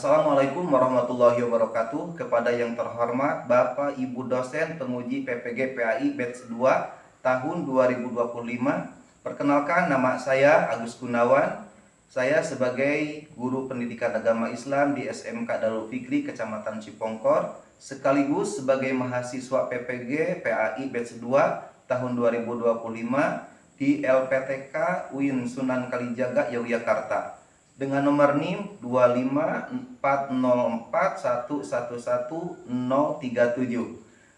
Assalamualaikum warahmatullahi wabarakatuh. Kepada yang terhormat Bapak Ibu dosen penguji PPG PAI batch 2 tahun 2025. Perkenalkan, nama saya Agus Gunawan. Saya sebagai guru pendidikan agama Islam di SMK Darul Fikri Kecamatan Cipongkor, sekaligus sebagai mahasiswa PPG PAI batch 2 tahun 2025 di LPTK UIN Sunan Kalijaga Yogyakarta dengan nomor NIM 25404111037.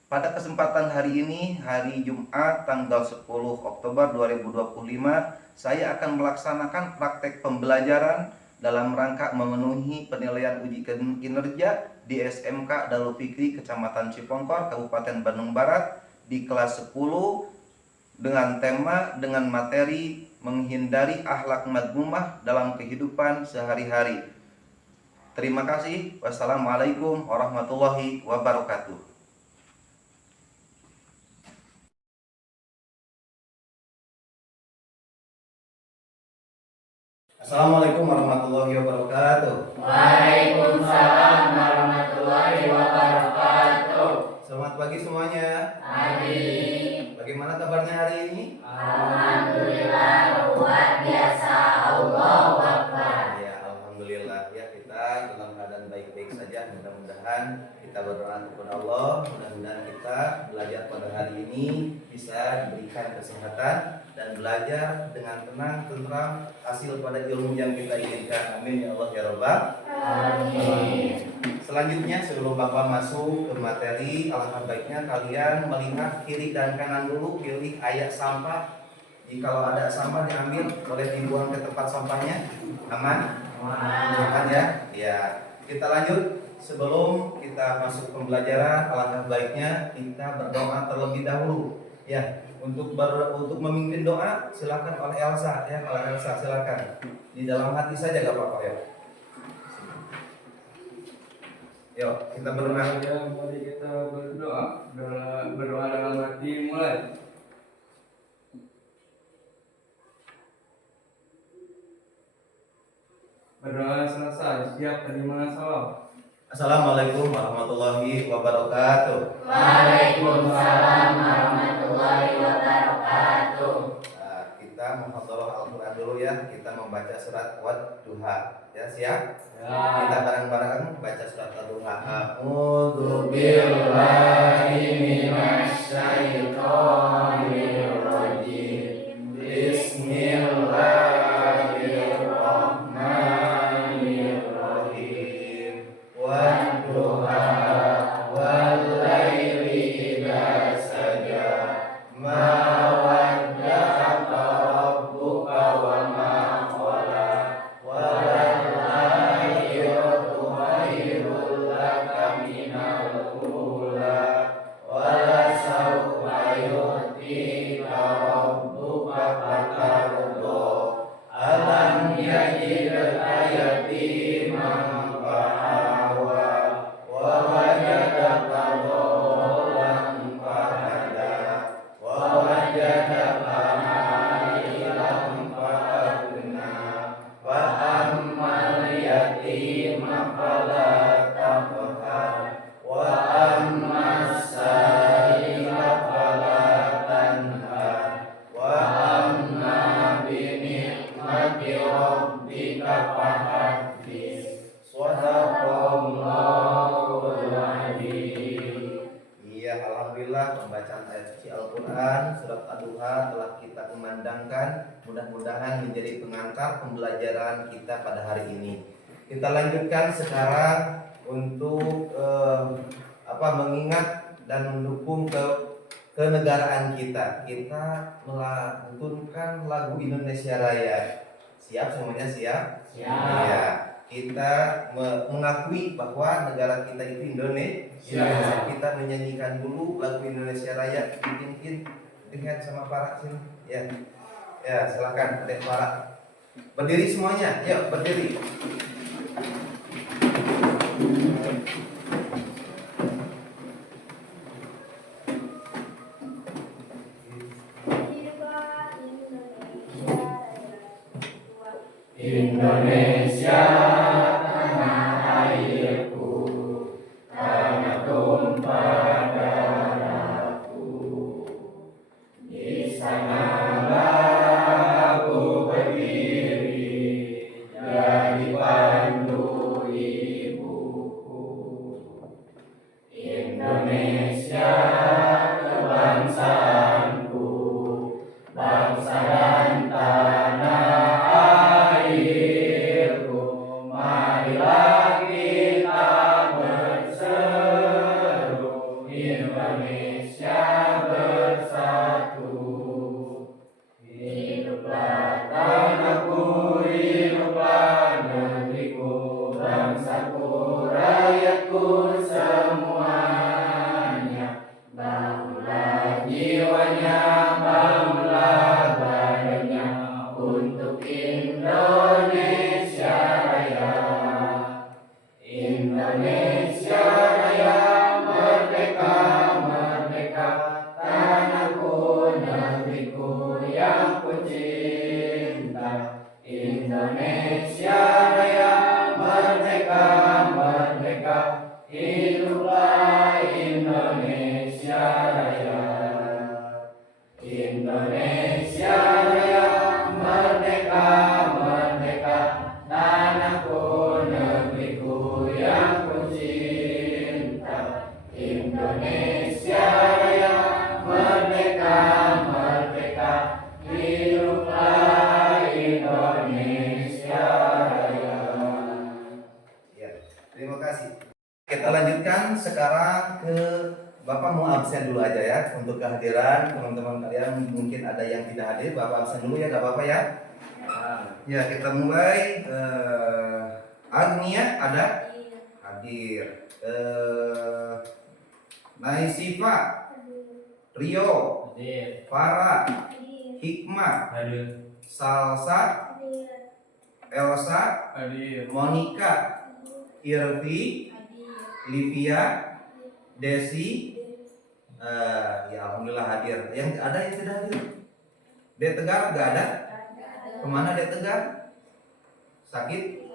Pada kesempatan hari ini, hari Jumat tanggal 10 Oktober 2025, saya akan melaksanakan praktek pembelajaran dalam rangka memenuhi penilaian uji kinerja di SMK Darul Fikri Kecamatan Cipongkor, Kabupaten Bandung Barat di kelas 10 dengan materi menghindari akhlak madmumah dalam kehidupan sehari-hari. Terima kasih. Wassalamualaikum warahmatullahi wabarakatuh. Assalamualaikum warahmatullahi wabarakatuh. Waalaikumsalam warahmatullahi wabarakatuh. Selamat pagi semuanya. Pagi. Bagaimana kabarnya hari ini? Alhamdulillah, luar biasa. Allahu Akbar. Ya, alhamdulillah ya, kita dalam keadaan baik-baik saja. Mudah-mudahan kita berdoa kepada Allah, mudah-mudahan kita belajar pada hari ini bisa diberikan kesehatan dan belajar dengan tenang, tentram, hasil pada ilmu yang kita inginkan. Amin ya Allah ya Rabbal. Amin. Selanjutnya, sebelum Bapak masuk ke materi, alangkah baiknya kalian melihat kiri dan kanan dulu, pilih ayat sampah. Jikalau ada sampah diambil, boleh dibuang ke tempat sampahnya. Aman? Aman ya? Ya. Kita lanjut. Sebelum kita masuk pembelajaran, alangkah baiknya kita berdoa terlebih dahulu. Ya, untuk memimpin doa silakan oleh Elsa ya. Kalau Elsa silakan. Di dalam hati saja gak apa-apa ya. Yuk, kita berdoa. Mari kita berdoa. Berdoa dalam hati mulai. Berdoa selesai, siap terima salam. Assalamualaikum warahmatullahi wabarakatuh. Waalaikumsalam warahmatullahi wabarakatuh. Kita menghafal Al-Quran dulu ya. Kita membaca surat Wad-Duha. Ya, siap? Ya. Kita bareng-bareng baca surat Wad-Duha. A'udzu billahi minasy syaithanir rajim. Bismillahirrahmanirrahim. Wad-duha wal laili idza saja. Ma wadda'aka rabbuka wa ma qala. Walal akhiratu khairul laka minal ula. Walasawfa yu'tika rabbuka fatarda. Alam yajidka yatiman fa'awa. Wa wajadaka dhallan fahada. Wa wajadaka a'ilan fa'agna. Wa ammal yatima fala taqhar. Wa ammas sa'ila fala tanhar. Wa amma binikmati rabbika fahaddits. Shadaqallahul adzim. Iya, alhamdulillah pembacaan ayat suci Al-Quran surat Ad-Duha telah kita kumandangkan. Mudah-mudahan menjadi pengantar pembelajaran kita pada hari ini. Kita lanjutkan sekarang untuk mengingat dan mendukung kenegaraan kita. Kita melantunkan lagu Indonesia Raya. Siap semuanya, siap? Siap. Ya. Kita mengakui bahwa negara kita itu Indonesia. Kita menyanyikan dulu lagu Indonesia Raya. Dipimpin dengan sama para sini. Ya. Ya, silakan Adek para. Berdiri semuanya. Yuk, berdiri. Indonesia tanah air Indonesia bersatu. Hiduplah tanahku, hiduplah negeriku, bangsaku, rakyatku semuanya. Bangunlah jiwanya, bangunlah badannya untuk Indonesia Raya. Indonesia Raya, merdeka, merdeka, tanahku, negeriku yang ku cinta. Indonesia Raya, merdeka, merdeka, hiduplah Indonesia Raya. Indonesia Raya, merdeka, merdeka, tanahku, negeriku yang ku cinta. Indonesia Raya, merdeka, merdeka, hiduplah Indonesia Raya. Ya, terima kasih. Kita lanjutkan sekarang ke Bapak mau absen dulu aja ya untuk kehadiran teman-teman kalian. Mungkin ada yang tidak hadir, Bapak absen dulu ya, gak apa-apa ya. Ya, kita mulai. Agnia ada? Hadir. Naisifa, Rio, Farah, Hikmah, Salsa, Elsa, Monica, Irvi, Livia, Desi, ya alhamdulillah hadir. Yang ada yang tidak hadir? Dia Tegar nggak ada? Kemana dia Tegar? Sakit?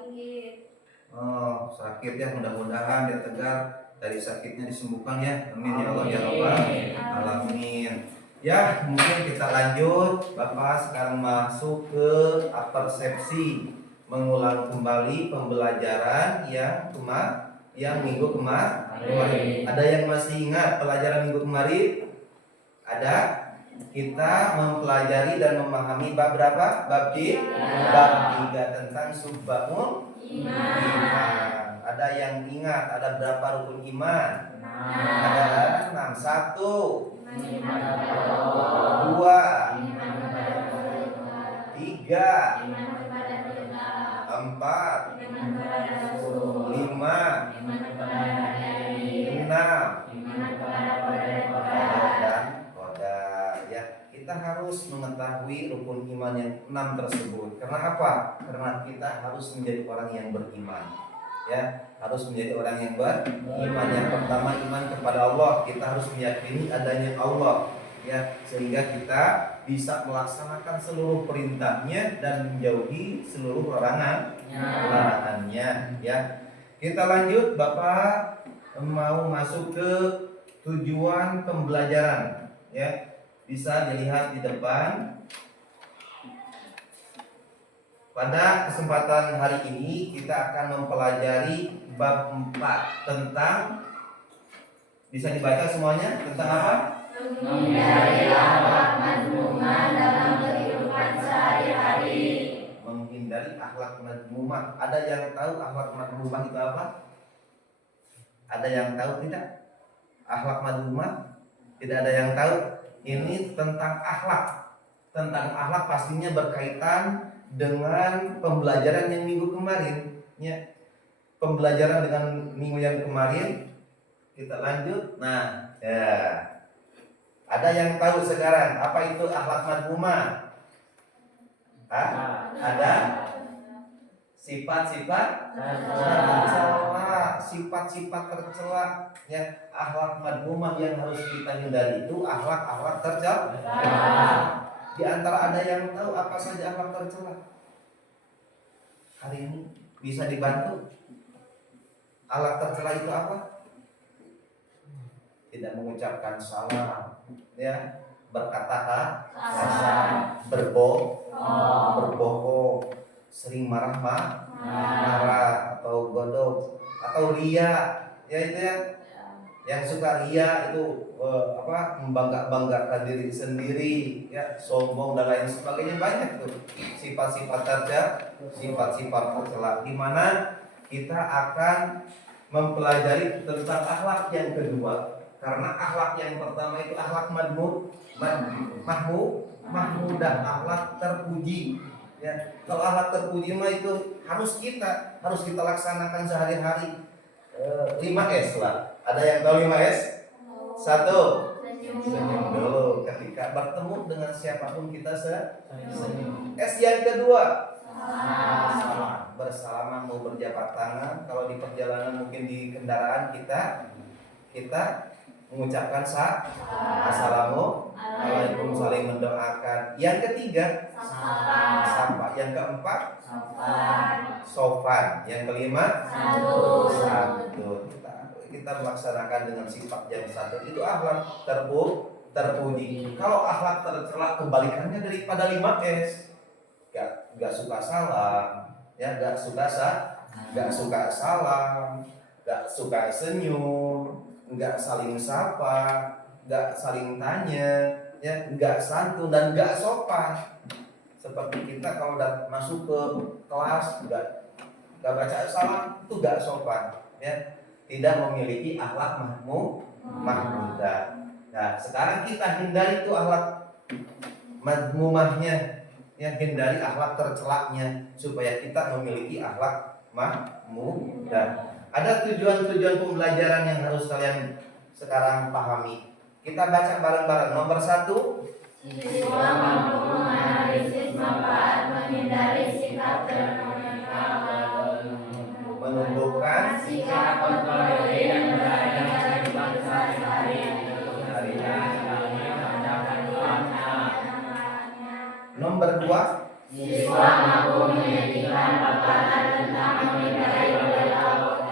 Oh sakit ya, mudah-mudahan dia Tegar dari sakitnya disembuhkan ya. Amin ya Allah ya Rabbal alamin. Ya mungkin kita lanjut. Bapak sekarang masuk ke persepsi, mengulang kembali pembelajaran yang minggu kemarin. Ada yang masih ingat pelajaran minggu kemarin? Ada. Kita mempelajari dan memahami bab berapa? Bab 3 tentang subbabul iman. Ada yang ingat ada berapa rukun iman? Ada 6. 1, 2, 3, 4, 5, 6, dan koda ya. Kita harus mengetahui rukun iman yang 6 tersebut. Karena apa? Karena kita harus menjadi orang yang beriman. Ya, harus menjadi orang yang beriman. Yang pertama iman kepada Allah. Kita harus meyakini adanya Allah. Ya, sehingga kita bisa melaksanakan seluruh perintahnya dan menjauhi seluruh larangannya. Ya, kita lanjut. Bapak mau masuk ke tujuan pembelajaran. Ya, bisa dilihat di depan. Pada kesempatan hari ini kita akan mempelajari bab 4 tentang, bisa dibaca semuanya, tentang apa? Menghindari akhlak madmumah dalam kehidupan sehari-hari. Menghindari akhlak madmumah. Ada yang tahu akhlak madmumah itu apa? Ada yang tahu tidak? Akhlak madmumah? Tidak ada yang tahu. Ini tentang akhlak. Tentang akhlak pastinya berkaitan dengan pembelajaran yang minggu kemarin. Ya. Pembelajaran dengan minggu yang kemarin kita lanjut. Nah, ya. Ada yang tahu sekarang apa itu akhlak madmumah? Ada sifat-sifat tercela, sifat-sifat tercela. Ya, akhlak madmumah yang harus kita hindari itu akhlak-akhlak tercela. Di antara ada yang tahu apa saja akhlak tercela? Hari ini bisa dibantu. Akhlak tercela itu apa? Tidak mengucapkan salam, ya, berkata kasar, berbohong, sering marah atau godok atau ria, ya itu ya. Yang suka ria itu membanggakan diri sendiri, ya, sombong dan lain sebagainya, banyak tuh sifat-sifat tercela. Di mana kita akan mempelajari tentang akhlak yang kedua. Karena akhlak yang pertama itu akhlak mahmudah, akhlak terpuji. Ya, kalau akhlak terpuji mah itu harus kita laksanakan sehari-hari. 5S lah. Ada yang tahu 5S? Satu, senyum dulu ketika bertemu dengan siapapun kita senyum. S yang kedua, salam. Bersalaman, mau berjabat tangan. Kalau di perjalanan mungkin di kendaraan kita mengucapkan assalamualaikum, saling mendoakan. Yang ketiga, sapa. Yang keempat, sopan. Yang kelima, santun. Kita melaksanakan dengan sifat yang satu. Itu akhlak terpuji. Kalau akhlak tercela, kebalikannya daripada 5S. Gak suka salam, ya, gak suka salam, gak suka senyum, gak saling sapa, gak saling tanya, ya, gak santun dan gak sopan. Seperti kita kalau udah masuk ke kelas gak baca salam, itu gak sopan, ya, tidak memiliki akhlak mahmudah. Nah, sekarang kita hindari itu akhlak madmumahnya, ya, hindari akhlak tercelaknya supaya kita memiliki akhlak mahmudah. Ada tujuan-tujuan pembelajaran yang harus kalian sekarang pahami. Kita baca bareng-bareng. Nomor 1, siswa mampu menganalisis manfaat menghindari sikap menumbuhkan sikap kontrol diri dan berani dalam kehidupan sehari-hari. Nomor 2, Siswa mampu menyajikan paparan tentang menghindari perilaku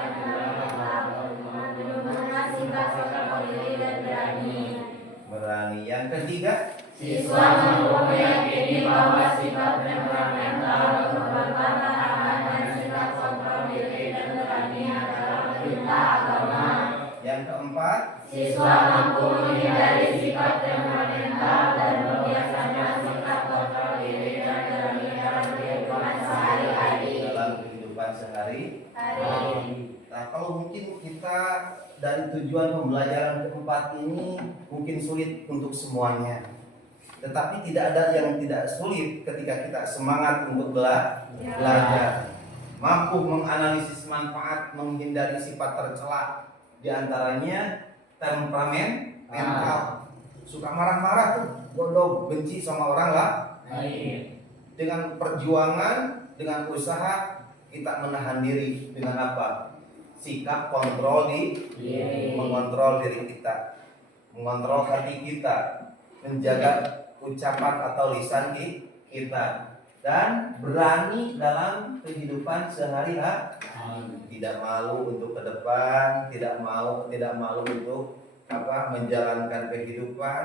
menumbuhkan sikap kontrol diri dan berani. Yang ketiga, Siswa mampu meyakini bahwa sikap temperamental merupakan larangan dan sikap kontrol diri dan berani adalah perintah agama. Yang keempat, Siswa mampu menghindari sikap temperamental dan membiasakan sikap kontrol diri dan berani dalam kehidupan sehari-hari. Nah, kalau mungkin kita dari tujuan pembelajaran keempat ini mungkin sulit untuk semuanya. Tetapi tidak ada yang tidak sulit ketika kita semangat untuk belajar. Mampu menganalisis manfaat, menghindari sifat tercela. Di antaranya temperamen mental. Suka marah-marah tuh, bodoh, benci sama orang lah. Dengan perjuangan, dengan usaha kita menahan diri dengan apa? Sikap kontrol mengontrol diri kita, mengontrol hati kita, menjaga ucapan atau lisan kita, dan berani dalam kehidupan sehari-hari. Tidak malu untuk ke depan, tidak malu untuk menjalankan kehidupan,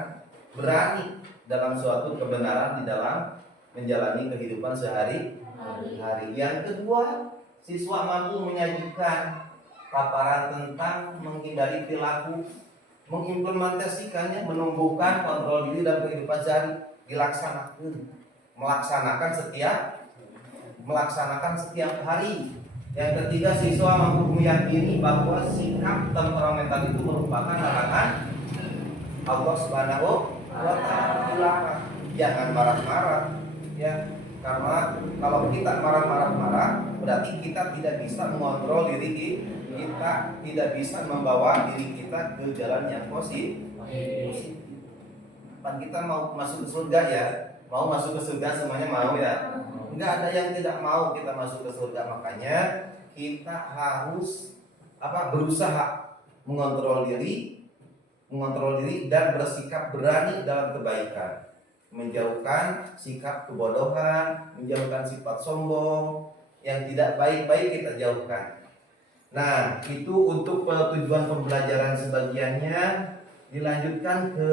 berani dalam suatu kebenaran di dalam menjalani kehidupan sehari-hari. Yang kedua, siswa mampu menyajikan paparan tentang menghindari perilaku, mengimplementasikannya, menumbuhkan kontrol diri dan kehidupan sehari, melaksanakan setiap hari. Yang ketiga, siswa mampu meyakini bahwa sikap temperamental itu merupakan larangan Allah Subhanahu wa Ta'ala. Jangan marah-marah, ya, karena kalau kita marah-marah berarti kita tidak bisa mengontrol diri kita, tidak bisa membawa diri kita ke jalan yang positif. Kan kita mau masuk ke surga, ya, mau masuk ke surga semuanya mau, ya. Enggak ada yang tidak mau kita masuk ke surga. Makanya kita harus berusaha mengontrol diri dan bersikap berani dalam kebaikan, menjauhkan sikap kebodohan, menjauhkan sifat sombong yang tidak baik-baik, kita jauhkan. Nah, itu untuk tujuan pembelajaran sebagiannya. Dilanjutkan ke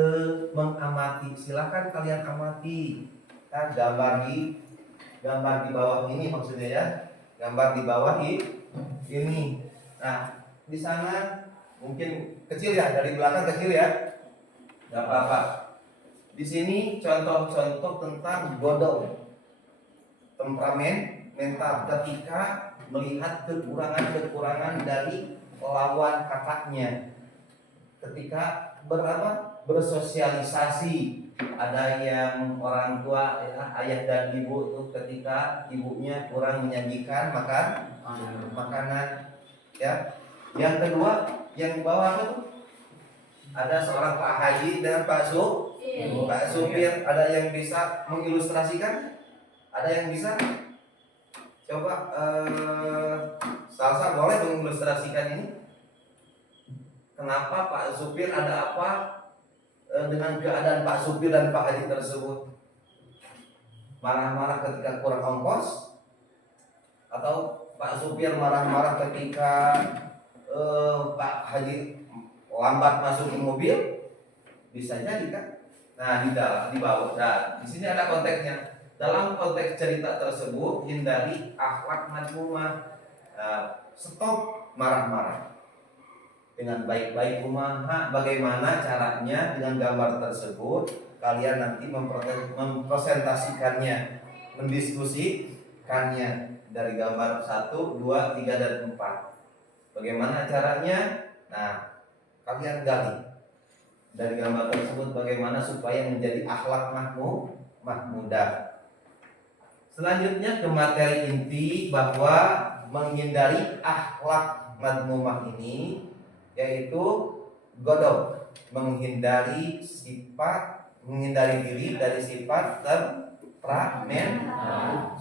mengamati. Silakan kalian amati. Nah, gambar di bawah ini maksudnya, ya. Gambar di bawah ini. Nah, di sana mungkin kecil, ya, dari belakang kecil, ya. Gak apa-apa. Di sini contoh-contoh tentang bodoh, temperamen mental ketika melihat kekurangan dari lawan kakaknya. ketika bersosialisasi. Ada yang orang tua ya, ayah dan ibu tuh ketika ibunya kurang menyajikan makanan ya. Yang kedua yang bawah tuh ada seorang Pak Haji dan Pak Supir. Ada yang bisa mengilustrasikan? Ada yang bisa? Coba Salsa boleh mengilustrasikan ini? Kenapa Pak Supir, ada apa dengan keadaan Pak Supir dan Pak Haji tersebut? Marah-marah ketika kurang ongkos? Atau Pak Supir marah-marah ketika Pak Haji lambat masuk ke mobil? Bisa jadi kan? Nah, di bawah. Nah, di sini ada konteksnya. Dalam konteks cerita tersebut, hindari akhlak madmumah. Stop marah-marah. Dengan baik-baik kumaha, bagaimana caranya dengan gambar tersebut kalian nanti mempresentasikannya, mendiskusikannya dari gambar 1, 2, 3 dan 4. Bagaimana caranya? Nah, kalian gali dari gambar tersebut bagaimana supaya menjadi akhlak mahmudah. Selanjutnya ke materi inti bahwa menghindari akhlak madmumah ini yaitu godok, menghindari diri dari sifat temperamen,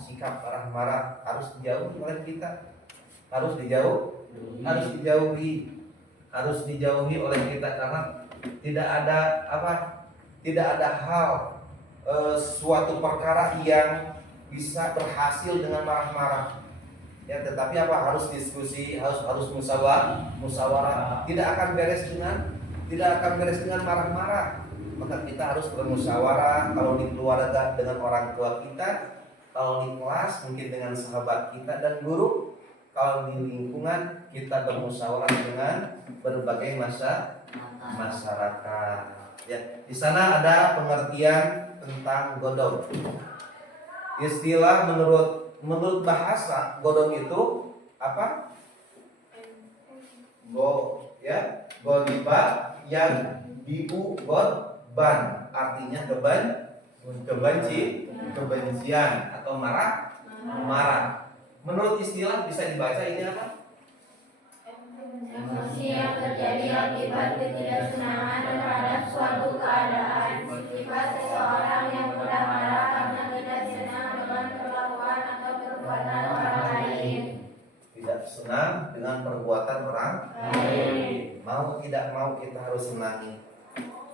sikap marah-marah harus dijauhi oleh kita, harus dijauhi oleh kita karena tidak ada hal suatu perkara yang bisa berhasil dengan marah-marah ya, tetapi harus diskusi, harus musyawarah. Tidak akan beres dengan marah-marah. Maka kita harus bermusyawarah, kalau di keluarga dengan orang tua kita, kalau di kelas mungkin dengan sahabat kita dan guru, kalau di lingkungan kita bermusyawarah dengan berbagai masyarakat. Ya, di sana ada pengertian tentang godong. Istilah menurut bahasa godong itu apa? Godiba yang diugodban, artinya kebencian atau marah. Menurut istilah bisa dibaca ini apa? Emosi yang terjadi akibat ketidaksenangan terhadap suatu keadaan. Sifat seseorang yang mudah marah karena tidak senang dengan perlakuan atau perbuatan orang lain. Tidak senang dengan perbuatan orang lain. Mau tidak mau kita harus senangi.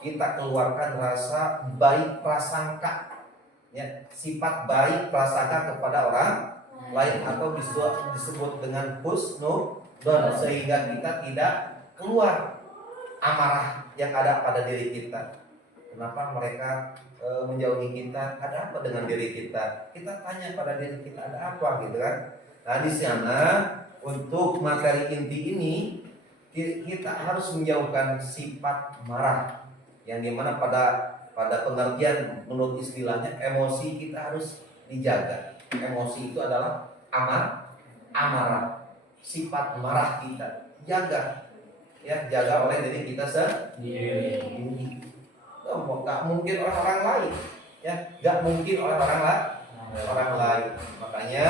Kita keluarkan rasa baik prasangka, ya, sifat baik prasangka kepada orang lain atau disebut dengan husnudon, sehingga kita tidak keluar amarah yang ada pada diri kita. Kenapa mereka menjauhi kita? Ada apa dengan diri kita? Kita tanya pada diri kita, ada apa gitu kan? Nah, di sana untuk materi inti ini kita harus menjauhkan sifat marah, yang dimana pada pengertian menurut istilahnya emosi kita harus dijaga. Emosi itu adalah amarah, sifat marah kita jaga, ya, jaga oleh diri kita sendiri. Gak mungkin oleh orang lain, ya, gak mungkin oleh orang lain. Makanya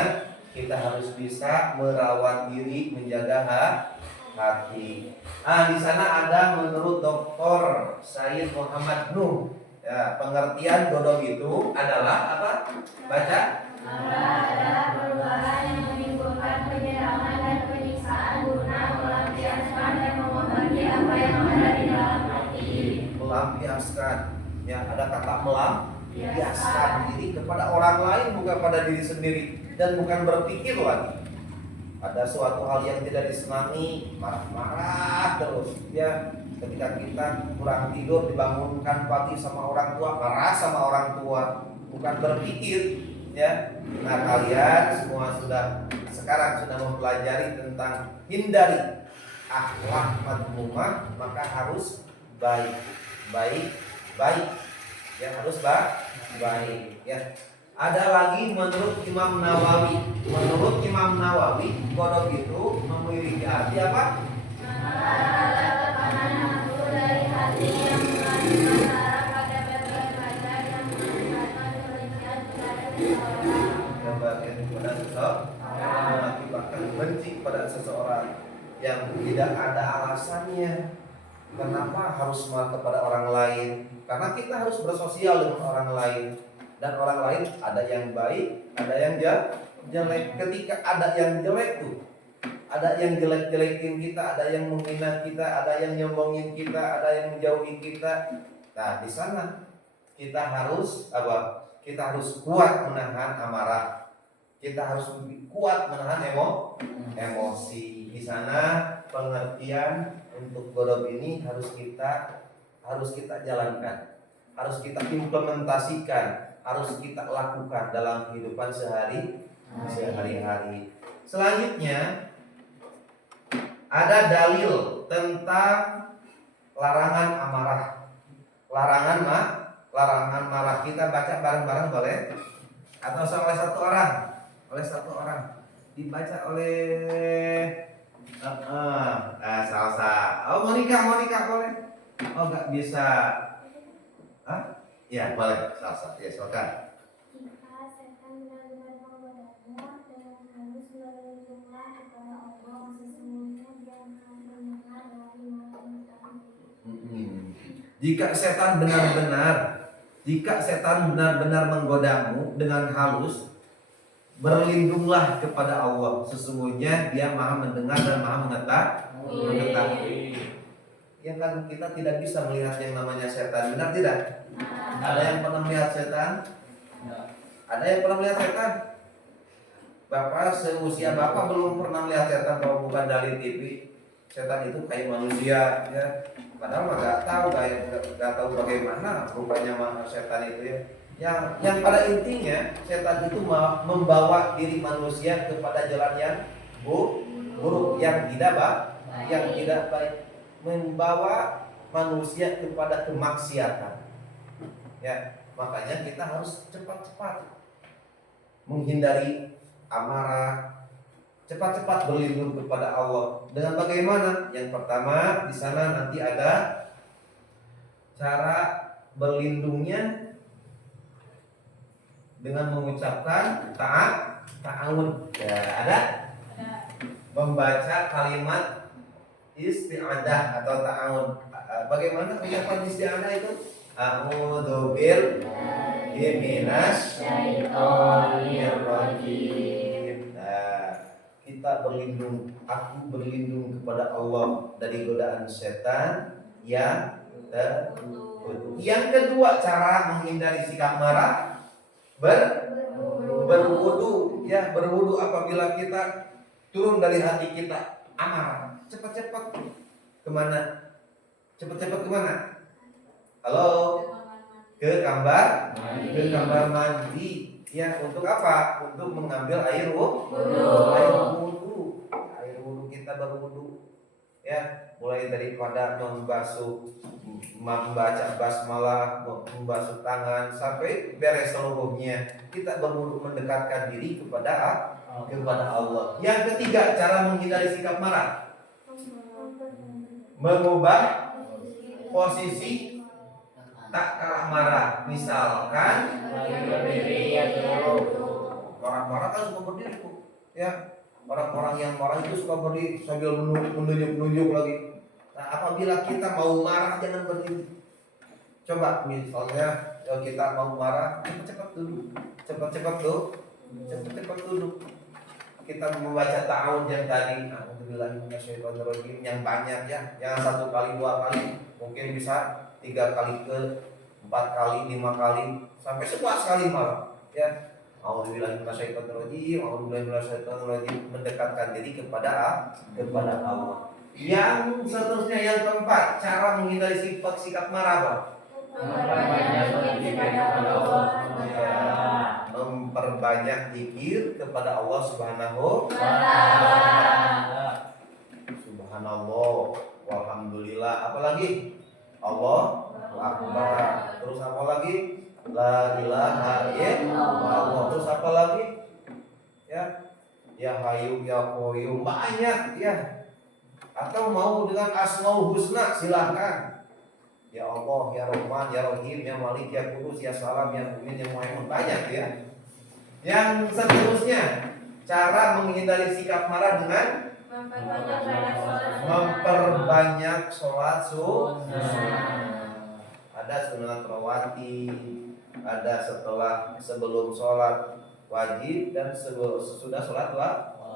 kita harus bisa merawat diri, menjaga hati. Di sana ada menurut Dr. Said Muhammad Nuh, ya, pengertian godong itu adalah apa? Baca. Adalah perubahan yang menimbulkan penyerangan dan penyiksaan guna melampiaskan dan mengobati apa yang ada di dalam hati. Melampiaskan, ya, ada kata melampiaskan diri kepada orang lain, bukan pada diri sendiri, dan bukan berpikir lagi. Ada suatu hal yang tidak disenangi, marah-marah terus, ya. Ketika kita kurang tidur, dibangunkan pagi sama orang tua, marah sama orang tua, bukan berpikir, ya. Nah, kalian semua sekarang sudah mempelajari tentang hindari akhlak madmumah, maka harus baik, ya, harus baik, ya. Ada lagi menurut Imam Nawawi. Menurut Imam Nawawi, godok itu memiliki arti apa? Ada tekanan nafsu dan yang mengandung marah pada bagian wajah yang mengakibatkan kebencian kepada seseorang. Kebahagiaan kepada seseorang mengakibatkan benci kepada seseorang yang tidak ada alasannya. Kenapa harus marah kepada orang lain? Karena kita harus bersosial dengan orang lain, dan orang lain ada yang baik, ada yang jelek. Ketika ada yang jelek tuh, ada yang jelek-jelekin kita, ada yang menghina kita, ada yang nyombongin kita, ada yang menjauhi kita. Nah, di sana kita harus apa? Kita harus kuat menahan amarah. Kita harus kuat menahan emosi. Di sana pengertian untuk ghadab ini harus kita jalankan, harus kita implementasikan, harus kita lakukan dalam kehidupan sehari-hari. Selanjutnya ada dalil tentang larangan amarah. Larangan marah. Kita baca bareng-bareng boleh? Atau oleh satu orang? Oleh satu orang. Dibaca oleh Salsa. Oh, Monica boleh? Oh, nggak bisa. Hah? Ya, boleh. Salsa. Ya, silakan. Jika setan benar-benar menggodamu dengan halus berlindunglah kepada Allah, sesungguhnya Dia akan mendengar dari mana Jika setan benar-benar menggodamu dengan halus, berlindunglah kepada Allah, sesungguhnya Dia Maha mendengar dan Maha mengetahui. Ya kan, kita tidak bisa melihat yang namanya setan, benar tidak? Ada yang pernah melihat setan? Ada yang pernah melihat setan? Bapak seusia Bapak belum pernah melihat setan kalau bukan dari TV. Setan itu kayak manusia, ya. Padahal mah nggak tahu bagaimana rupanya setan itu, ya. Yang pada intinya setan itu membawa diri manusia kepada jalan yang buruk, yang tidak baik, membawa manusia kepada kemaksiatan. Ya, makanya kita harus cepat-cepat menghindari amarah, cepat-cepat berlindung kepada Allah. Dengan bagaimana? Yang pertama, di sana nanti ada cara berlindungnya dengan mengucapkan ta'awun. Ya, ada? Membaca kalimat isti'adah atau ta'awun. Bagaimana ucapan isti'adah itu? A'udzu billahi minasyaitonir rajim. Kita aku berlindung kepada Allah dari godaan setan yang terkutuk. Yang kedua, cara menghindari sikap marah, berwudu. Ya, berwudu apabila kita turun dari hati kita amarah. Cepat-cepat kemana? Cepat-cepat kemana? Halo? Ke kamar mandi. Ya, untuk apa? Untuk mengambil air wudu. Air wudu kita berwudu. Ya, mulai daripada membaca basmalah, membasuh tangan sampai beres seluruhnya. Kita berwudu mendekatkan diri kepada Allah. Yang ketiga, cara menghindari sikap marah. Mengubah posisi tak kalah marah. Misalkan orang marah kan suka berdiri tuh, ya. Orang-orang yang marah itu suka berdiri sambil menunjuk lagi. Nah, apabila kita mau marah jangan berdiri. Coba misalnya kita mau marah, cepat-cepat duduk. Kita membaca ta'awun yang tadi, a'udzubillahi minasyaitonirrajim, yang banyak, ya. Jangan 1 kali 2 kali, mungkin bisa 3 kali ke 4 kali, 5 kali, sampai 11 kali malah, ya. A'udzubillahi minasyaitonirrajim, mendekatkan diri kepada Allah. Yang seterusnya, yang keempat, cara menghindari sikap marah, Pak. Memperbanyak zikir kepada Allah Subhanahu wa ta'ala. Subhanallah, walhamdulillah, apalagi Allahu akbar. Terus apa lagi? La ilaha illallah. Terus apa lagi? Ya Hayyu ya Qayyum, banyak, ya. Atau mau dengan Asmaul Husna, silahkan. Ya Allah, ya Rahman, ya Rahim, ya Malik, ya Kudus, ya Salam, ya Mu'min, ya Muhaimin. Banyak ya. Yang seterusnya, cara menghindari sikap marah dengan memperbanyak sholat sunnah. Ada sunat rawatib, ada sebelum sholat wajib dan sesudah sholat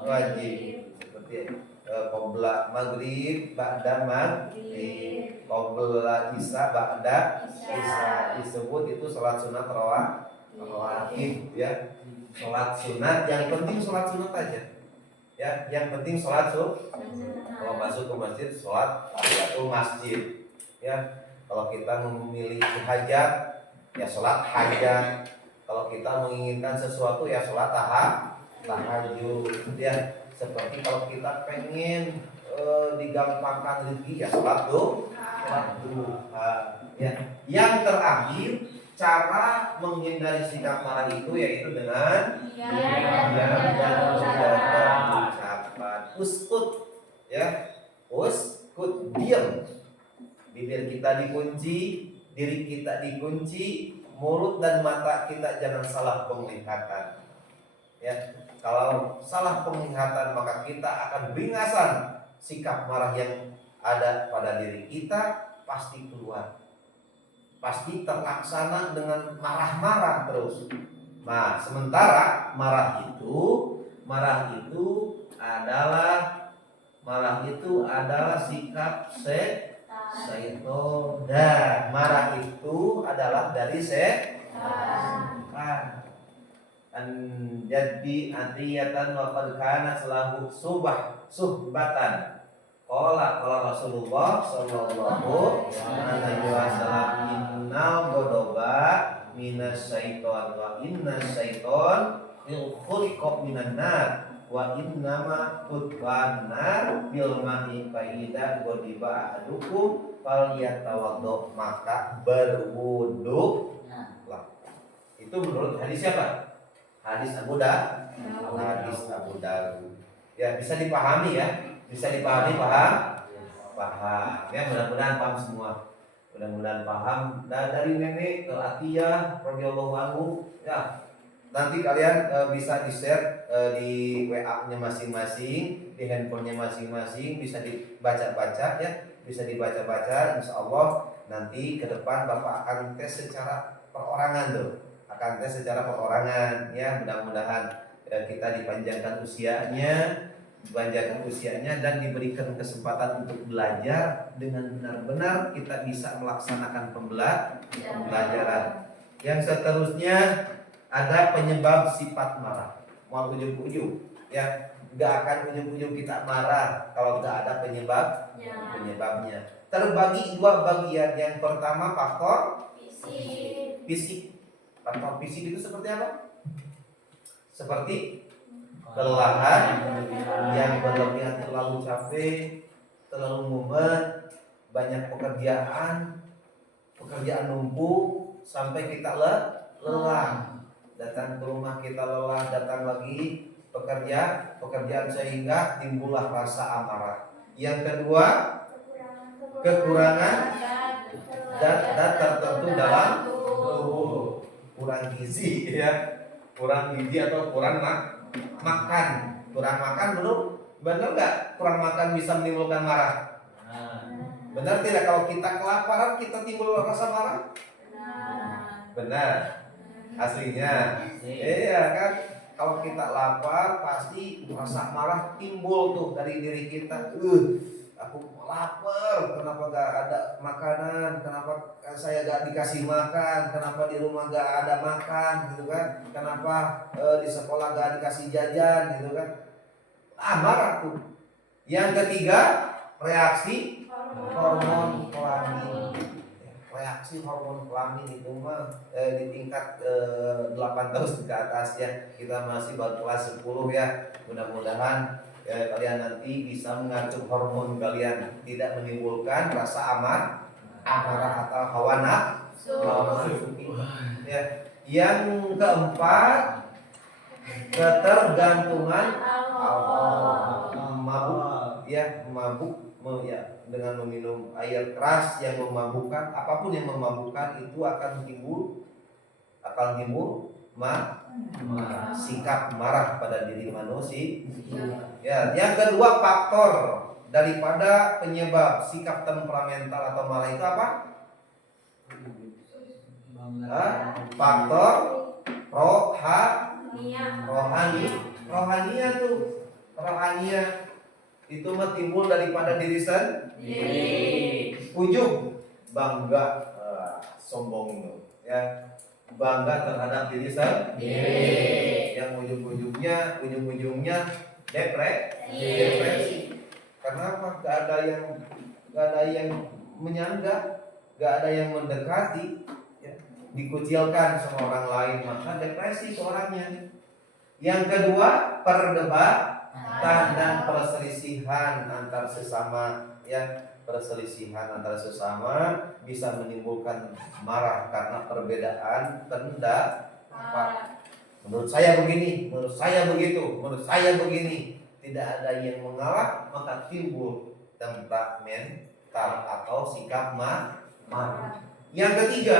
wajib. Seperti qabla maghrib, ba'da maghrib, qabla isya, ba'da isya. Disebut itu sholat sunat rawatib ya. Sholat sunat, yang penting sholat sunat aja ya, yang penting sholat kalau masuk ke masjid sholat tahiyatul masjid ya. Kalau kita memiliki hajat ya sholat hajat, kalau kita menginginkan sesuatu ya sholat tahajud ya. Seperti kalau kita pengen digampangkan rezeki ya sholat duha ya. Yang terakhir, cara menghindari sikap marah itu yaitu dengan ucapan uskut ya, uskut, diam. Bibir kita dikunci, diri kita dikunci, mulut dan mata kita jangan salah penglihatan ya. Kalau salah penglihatan maka kita akan beringasan, sikap marah yang ada pada diri kita pasti keluar, pasti terlaksana dengan marah-marah terus. Nah, sementara marah itu adalah sikap syaitan. Dan marah itu adalah dari setan. Jadi atiyatan wa qad kana salahu suhbatan. Qala Rasulullah sallallahu alaihi wasallam, innal ghadaba minas syaiton wa innas syaiton khuliqa minan nar wa innama tutban nar bil ma'i faida ghadiba ahadukum falyatawaddo, maka berwudu lah. Itu menurut hadis siapa? Hadis Abu Dawud. Ya, bisa dipahami ya. Bisa dipahami, paham ya, mudah-mudahan paham semua, mudah-mudahan paham. Dan dari nenek ke Atiyah radhiyallahu anhu ya, nanti kalian bisa di-share di WA-nya masing-masing, di handphonenya masing-masing, bisa dibaca-baca ya, bisa dibaca-baca. Insya Allah nanti ke depan Bapak akan tes secara perorangan ya. Mudah-mudahan kita dipanjangkan usianya dan diberikan kesempatan untuk belajar dengan benar-benar kita bisa melaksanakan pembelajaran. Yang seterusnya ada penyebab sifat marah. Mau ujung-ujung ya, nggak akan ujung-ujung kita marah kalau nggak ada penyebabnya. Terbagi dua bagian. Yang pertama faktor fisik. Faktor fisik itu seperti apa? Seperti kelelahan yang berlebihan, terlalu capek, terlalu mumet, banyak pekerjaan numpuk sampai kita lelah. Datang ke rumah kita lelah, datang lagi pekerjaan sehingga timbullah rasa amarah. Yang kedua, kekurangan zat tertentu dalam tubuh, kurang gizi ya, atau kurang makan. Kurang makan benar nggak? Kurang makan bisa menimbulkan marah. Benar tidak? Kalau kita kelaparan kita timbul rasa marah. Benar. Aslinya. Iya kan? Kalau kita lapar pasti rasa marah timbul tuh dari diri kita. Aku lapar, kenapa gak ada makanan, kenapa saya gak dikasih makan, kenapa di rumah gak ada makan gitu kan, kenapa di sekolah gak dikasih jajan gitu kan. Marah tuh. Yang ketiga, reaksi hormon kelamin. Reaksi hormon kelamin itu mah di tingkat 8 tahun ke atas ya. Kita masih baru kelas 10 ya. Mudah-mudahan kalian nanti bisa mengatur hormon kalian, tidak menimbulkan rasa amarah atau hawa nafsu ya. Yang keempat, ketergantungan alkohol, mabuk dengan meminum air keras yang memabukkan, apapun yang memabukkan itu akan timbul sikap marah pada diri manusia. Ya, yang kedua faktor daripada penyebab sikap temperamental atau marah itu apa? Faktor rohania itu mah timbul daripada diri sendiri. Ujub, bangga, sombong itu, ya, bangga terhadap diri sendiri. Yang ujung-ujungnya depresi. Karena apa? Gak ada yang menyangga, gak ada yang mendekati, ya. Dikucilkan sama orang lain, maka depresi seorangnya. Yang kedua, perdebatan dan perselisihan antar sesama, ya. Perselisihan antar sesama bisa menimbulkan marah karena perbedaan pendapat. Menurut saya begini, menurut saya begitu, menurut saya begini. Tidak ada yang mengalah, maka timbul temperamental atau sikap marah. Yang ketiga,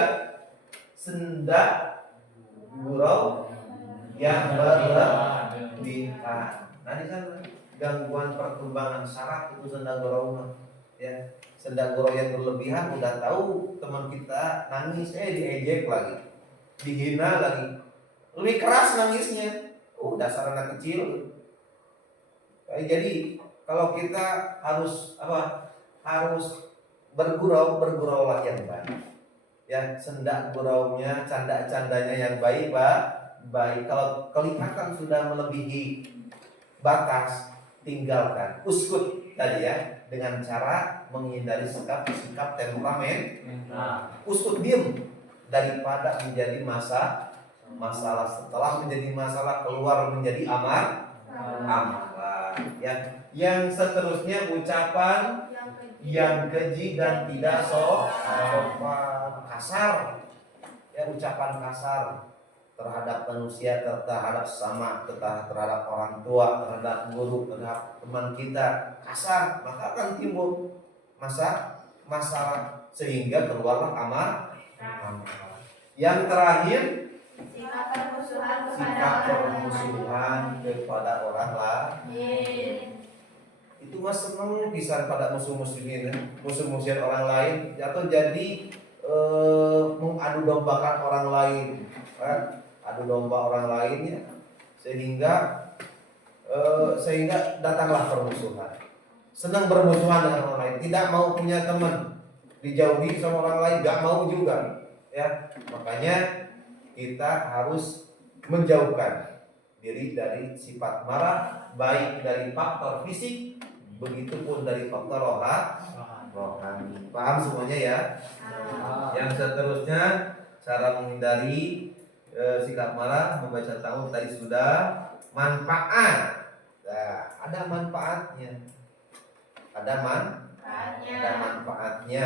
senda gurau yang berlebihan. Nah, di sana gangguan perkembangan saraf itu senda gurau, ya. Senda gurau yang berlebihan, udah tahu teman kita nangis, diejek lagi, dihina lagi, lebih keras nangisnya. Dasar anak kecil. Jadi kalau kita harus berguraulah yang baik. Ya, senda guraunya, canda-candanya yang baik, baik. Kalau kelihatan sudah melebihi batas, tinggalkan. Uskut tadi, ya, dengan cara menghindari sikap temperamen. Uskut, diam, daripada menjadi masalah. Setelah menjadi masalah, keluar menjadi amarah. Ya. Yang seterusnya ucapan yang keji dan tidak sopan, kasar, ya, ucapan kasar terhadap manusia, terhadap sesama, terhadap orang tua, terhadap guru, terhadap teman kita, kasar, maka akan timbul masalah sehingga keluarlah amarah. Yang terakhir, sikap permusuhan kepada orang lain. Itu mas seneng bisa pada musuh-musuhin, musuh-musuhin orang lain, atau jadi mengadu dombakan orang lain, kan? Adu domba orang lain, ya, sehingga datanglah permusuhan. Senang bermusuhan dengan orang lain, tidak mau punya teman, dijauhi sama orang lain, gak mau juga, ya. Makanya kita harus menjauhkan diri dari sifat marah, baik dari faktor fisik, begitupun dari faktor rohani. Paham semuanya, ya? Yang seterusnya, cara menghindari sikap marah, membaca ta'awudz tadi sudah. Manfaat, nah, ada manfaatnya. Ada manfaatnya.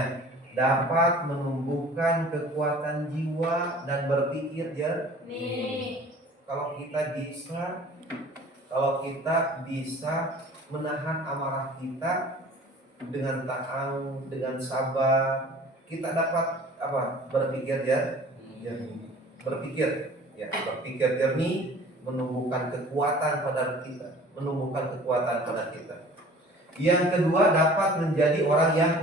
Dapat menumbuhkan kekuatan jiwa dan berpikir jernih. Kalau kita bisa menahan amarah kita dengan ta'awudz, dengan sabar, kita dapat berpikir jernih. Berpikir jernih menumbuhkan kekuatan pada kita, Yang kedua, dapat menjadi orang yang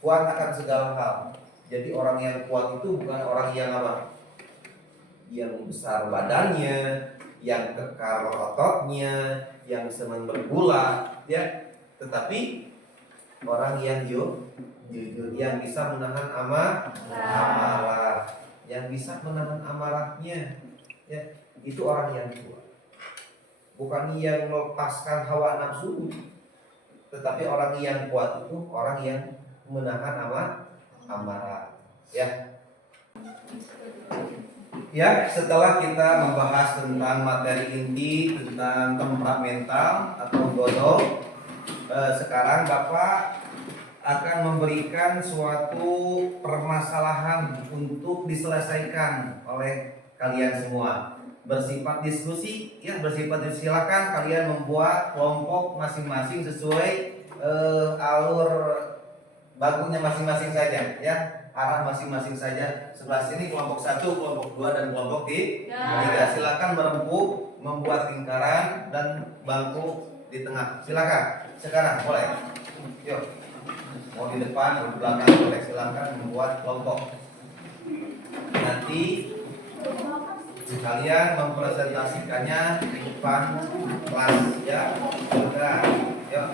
kuat akan segala hal. Jadi orang yang kuat itu bukan orang yang yang besar badannya, yang kekar ototnya, yang senang bergula, ya, tetapi orang yang jujur, yang bisa menahan amarah, yang bisa menahan amarahnya, ya, itu orang yang kuat. Bukan yang melepaskan hawa nafsu, tetapi orang yang kuat itu orang yang menahan amarah, ya. Ya, setelah kita membahas tentang materi inti tentang temperamental atau godok, sekarang Bapak akan memberikan suatu permasalahan untuk diselesaikan oleh kalian semua. Bersifat diskusi, ya, silakan kalian membuat kelompok masing-masing sesuai alur bakunya masing-masing saja ya, arah masing-masing saja. Sebelah sini kelompok 1, kelompok 2 dan kelompok 3. Silakan merempuk, membuat lingkaran dan bangku di tengah. Silakan. Sekarang boleh. Yuk. Mau di depan, mau di belakang boleh, silakan membuat kelompok. Nanti kalian mempresentasikannya di depan kelas ya. Sudah. Yuk.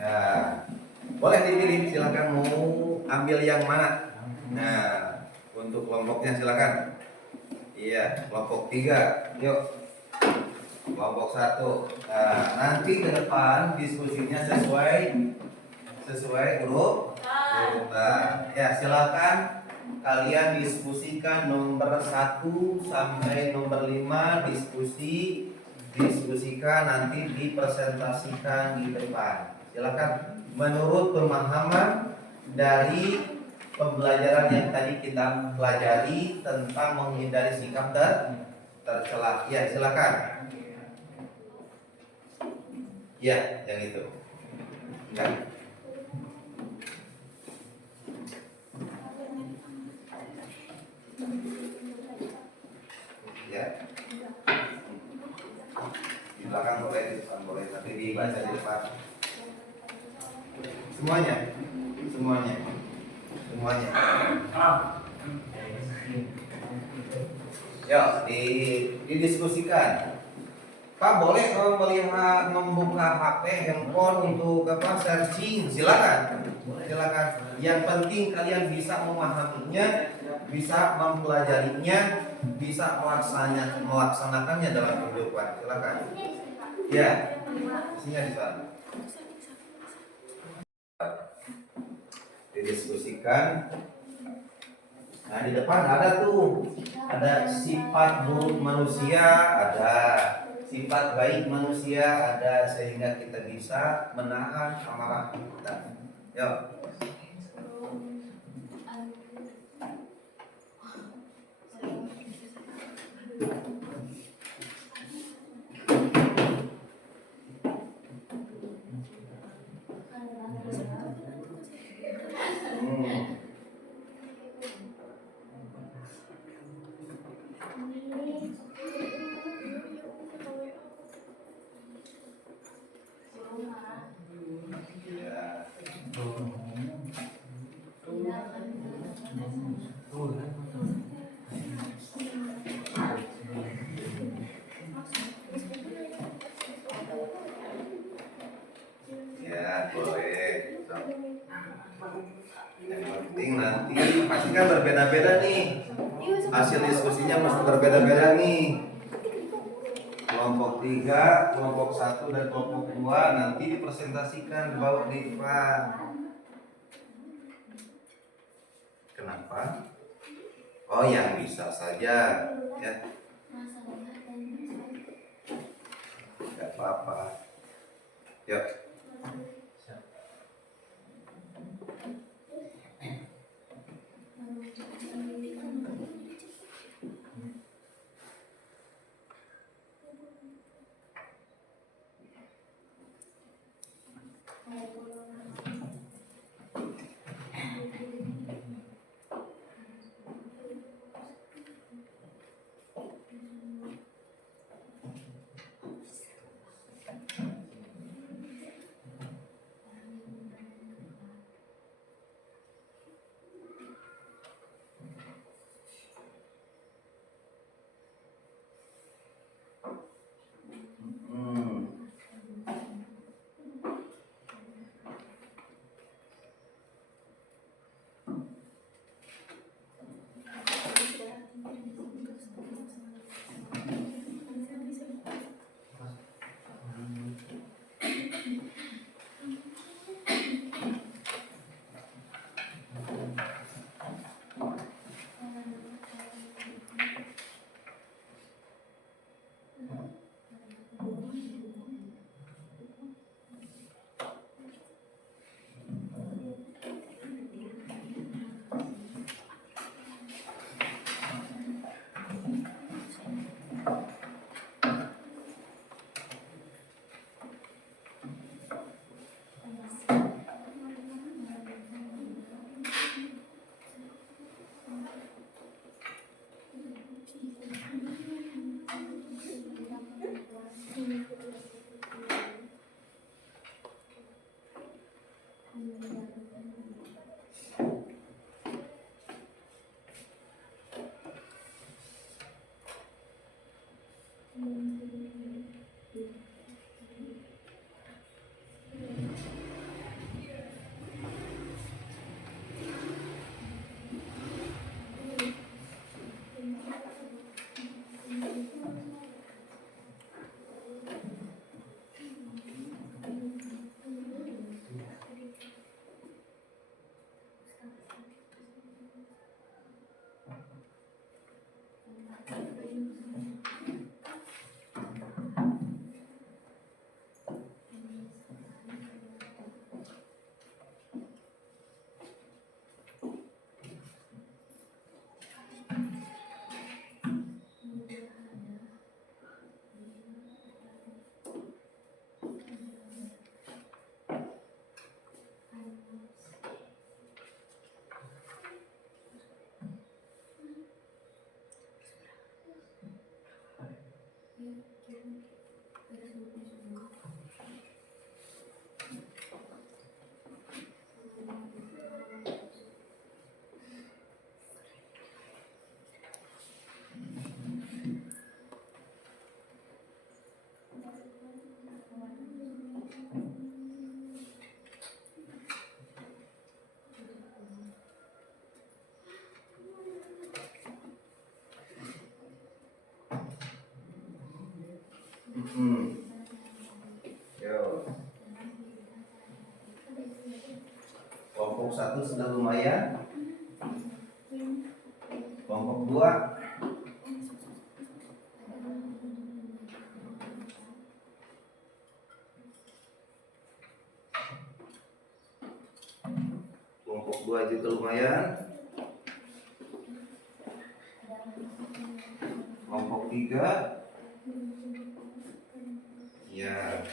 Nah, boleh dipilih, silakan mau ambil yang mana. Nah, untuk kelompoknya silakan. Iya, kelompok 3. Yuk. Kelompok 1. Nah, nanti ke depan diskusinya sesuai huruf. Nah, ya silakan kalian diskusikan nomor 1 sampai nomor 5, diskusikan nanti dipresentasikan di depan. Silakan menurut pemahaman dari pembelajaran yang tadi kita pelajari tentang menghindari sikap tercela. Ya, silakan. Ya, yang itu. Enggak. Ya. Di belakang boleh, di depan boleh, tapi dibaca di depan. Semuanya. Ya, didiskusikan. Pak, boleh kalau melihat membuka HP, handphone untuk searching, silakan. Yang penting kalian bisa memahaminya, bisa mempelajarinya, bisa melaksanakannya dalam kehidupan. Silakan. Ya, isinya di sana. Didiskusikan. Nah, di depan ada sifat buruk manusia, ada sifat baik manusia, ada, sehingga kita bisa menahan amarah kita. Yuk. Ya, boleh. Yang penting nanti pasti kan berbeda-beda nih. Hasil diskusinya mesti berbeda-beda nih. Kelompok 3, kelompok 1 dan kelompok 2 nanti dipresentasikan bawa di depan. Kenapa? Oh, yang bisa saja ya. Tidak apa-apa. Yuk. Yo. Kelompok 1 sudah lumayan. Kelompok 2. Kelompok 2 juga lumayan. Kelompok 3. Ya.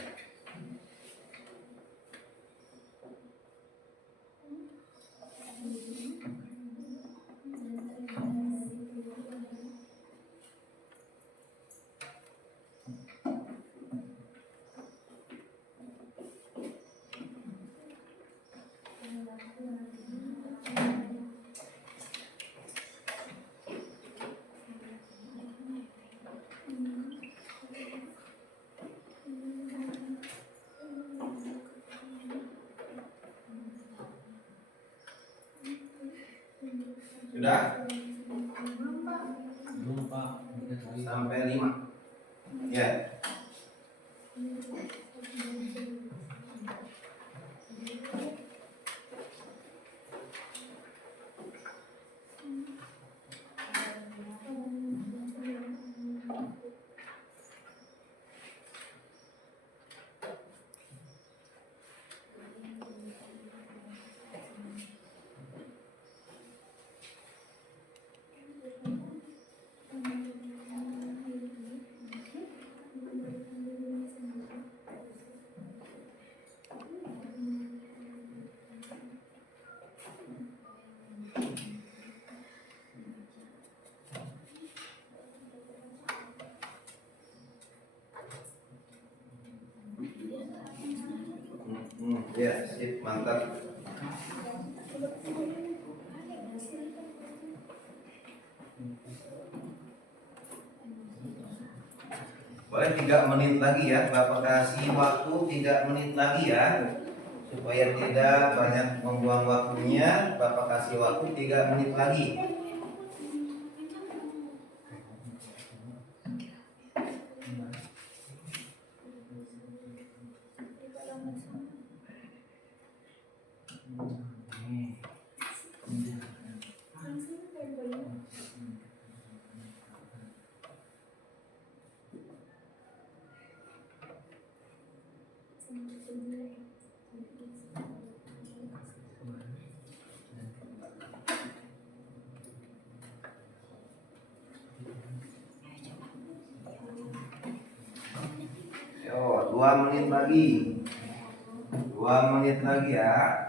Sudah? Sampai 5. Ya. Ya, sip, mantap. Boleh 3 menit lagi ya, Bapak kasih waktu 3 menit lagi ya, supaya tidak banyak membuang waktunya. Bapak kasih waktu 3 menit lagi. Yo, 2 menit lagi. 2 menit lagi ya.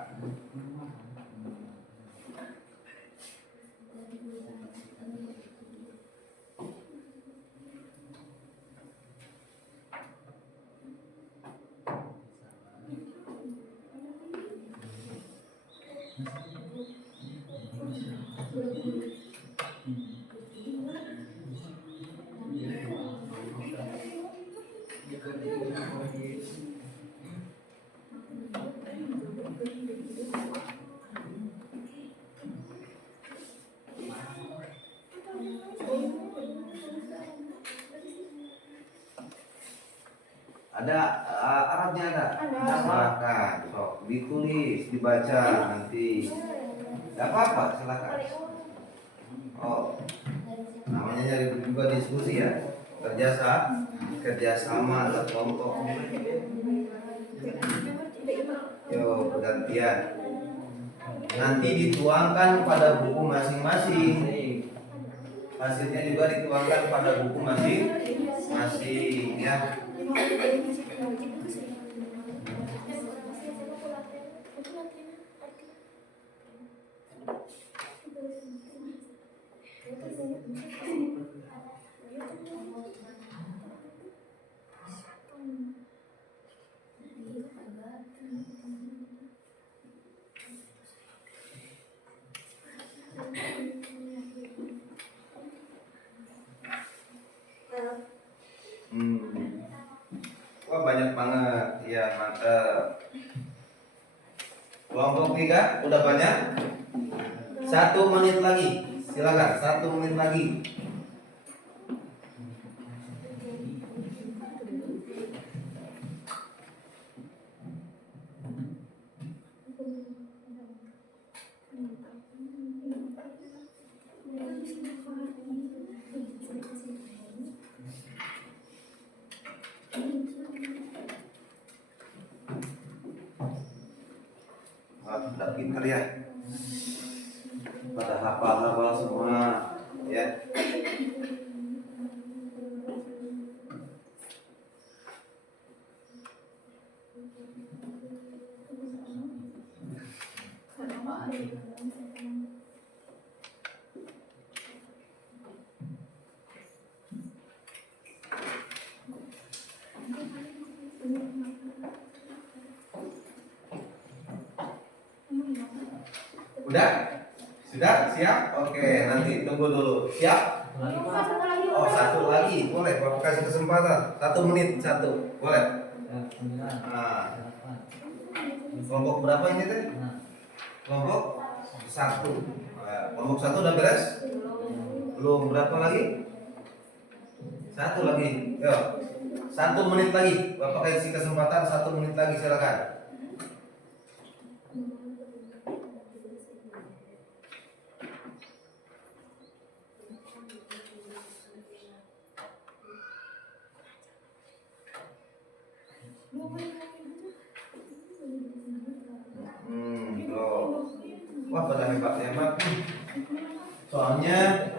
Ada Arabnya ada? Silakan, sok ditulis, dibaca nanti. Gak apa-apa, silakan. Oh, namanya nyari juga diskusi ya, kerjasama atau kelompok. Yo, bergantian. Nanti dituangkan pada buku masing-masing. Hasilnya juga dituangkan pada buku masing-masing ya. Wah, banyak banget ya, mantap. Kelompok 3 udah banyak. 1 menit lagi, silakan. 1 menit lagi. pinter ya. Pada hafal-hafal semua ya. Udah? Sudah? Siap? Oke, nanti tunggu dulu. Siap? Oh, satu lagi. Boleh, Bapak kasih kesempatan. 1 menit, satu. Boleh? Nah, kelompok berapa ini teh? Kelompok 1. Kelompok 1 udah beres? Belum. Berapa lagi? 1 lagi. Yuk. 1 menit lagi. Bapak kasih kesempatan 1 menit lagi, silakan. Loh. Wah, pada hebat-hebat. Soalnya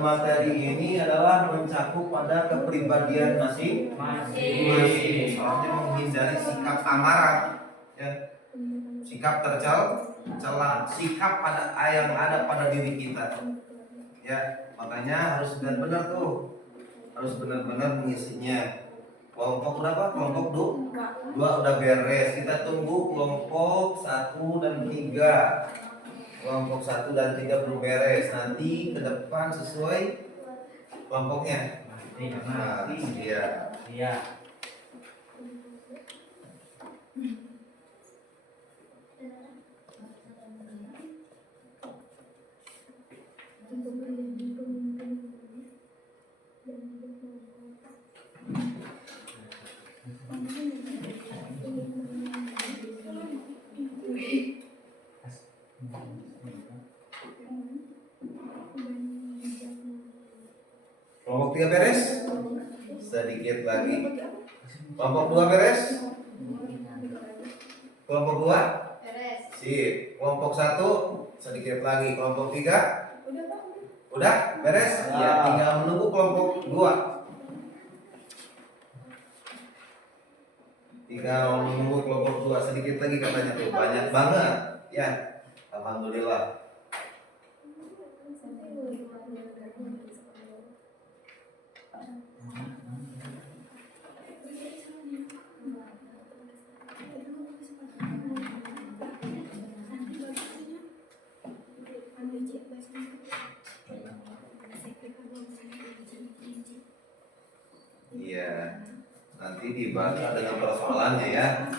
materi ini adalah mencakup pada kepribadian masing-masing. Soalnya menghindari sikap amarah, ya. Sikap tercela, sikap pada yang ada pada diri kita. Ya, makanya harus benar-benar tuh. Harus benar-benar mengisinya. Kelompok berapa? Kelompok 2 udah beres. Kita tunggu kelompok 1 dan 3. Kelompok 1 dan 3 belum beres. Nanti ke depan sesuai kelompoknya. Nah, iya. Kelompok 3 beres? Sedikit lagi. Kelompok 2 beres? Kelompok 2? Beres. Sip. Kelompok 1 sedikit lagi. Kelompok 3? Udah beres? Ya, tinggal menunggu kelompok 2. Tinggal menunggu kelompok 2 sedikit lagi katanya tuh. Banyak banget. Ya. Alhamdulillah. Iya. Nanti dibaca dengan persoalannya ya.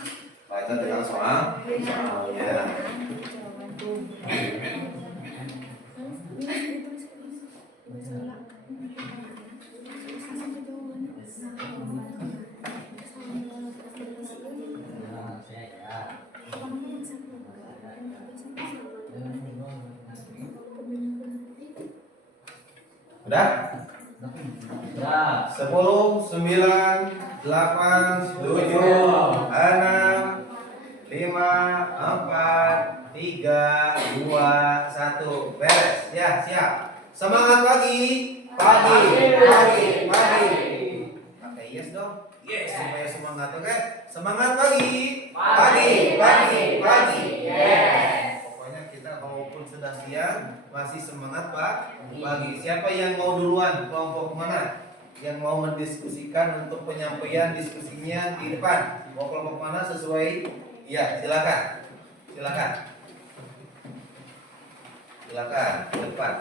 Baca dengan soalnya. Udah? 10, 9, 8, 7, 6, 5, 4, 3, 2, 1. Beres. Ya, siap. Semangat pagi. Pakai yes dong. Yes, supaya semangat, oke? Semangat pagi. Yes. Pokoknya kita walaupun sudah siang masih semangat pagi. Siapa yang mau duluan? Kelompok mana? Yang mau mendiskusikan untuk penyampaian diskusinya di depan. Mau kelompok mana sesuai? Ya, silakan. Silakan ke depan.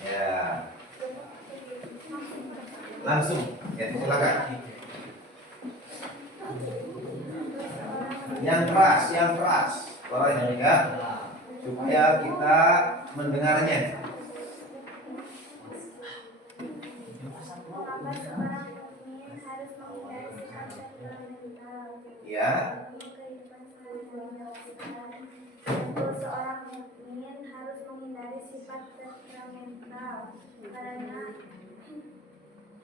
Ya. Langsung. Ya, silakan. Yang keras. Suaranya ya. Supaya kita mendengarnya. Ya. Seorang mukmin harus menghindari sifat temperamental karena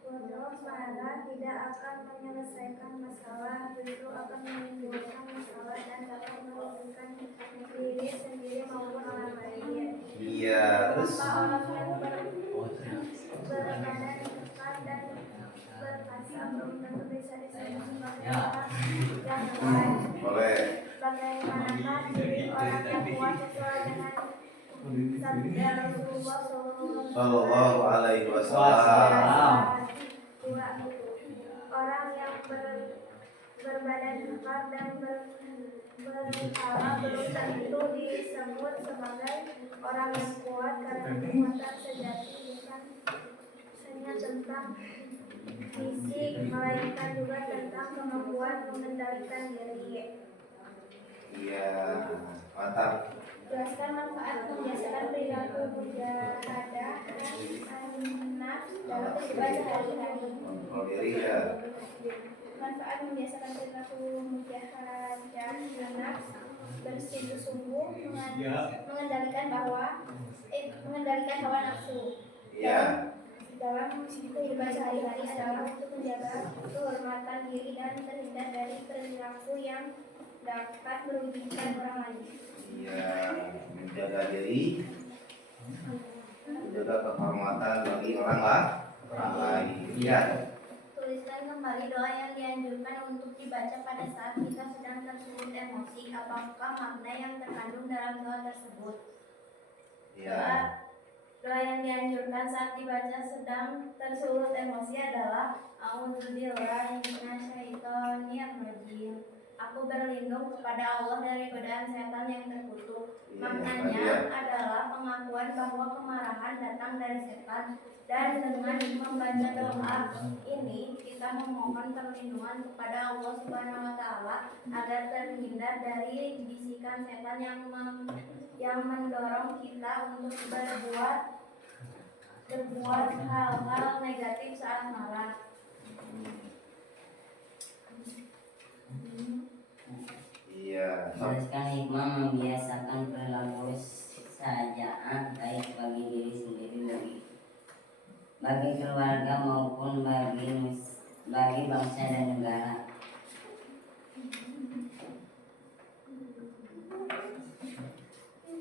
bodoh marah tidak akan menyelesaikan masalah, justru akan menimbulkan masalah dan dapat merugikan diri sendiri maupun orang lain. Iya, terus Maka orang yang berbadan kekar dan berkasa belum tentu bisa disebut sebagai orang yang kuat. boleh. Bagaimanakah diri orang yang kuat sesuai dengan sabda Rasulullah Sallallahu alaihi wasallam. SAW. Dua, orang yang berbadan kekar dan berkala belum tentu disebut sebagai orang yang kuat, karena kekuatan sejati bukan hanya tentang fisik, melainkan juga tentang kemampuan mengendalikan diri. Iya, mantap. Jelaskan manfaat membiasakan perilaku mujahadah an-nafs dalam kehidupan sehari-hari. Kontrol diri ya. Manfaat membiasakan perilaku mujahadah an-nafs bersungguh-sungguh mengendalikan hawa nafsu. Iya. Dalam kehidupan sehari-hari adalah untuk menjaga kehormatan diri dan terhindar dari perilaku yang dapat merugikan orang lain. Iya, menjaga diri, menjaga kehormatan bagi orang lain. Iya. Tuliskan kembali doa yang dianjurkan untuk dibaca pada saat kita sedang tersulut emosi. Apakah makna yang terkandung dalam doa tersebut? Iya. Doa yang dianjurkan saat dibaca sedang tersulut emosi adalah A'udzubillahi minasyaitonirrajim. Aku berlindung kepada Allah dari godaan setan yang terkutuk. Maknanya adalah pengakuan bahwa kemarahan datang dari setan, dan dengan membaca doa ini kita memohon perlindungan kepada Allah Subhanahu wa taala agar terhindar dari bisikan setan yang mendorong kita untuk berbuat hal-hal negatif saat marah. Iya. Jelaskan hikmah membiasakan perilaku sajaan baik bagi diri sendiri, bagi keluarga maupun bagi bangsa dan negara.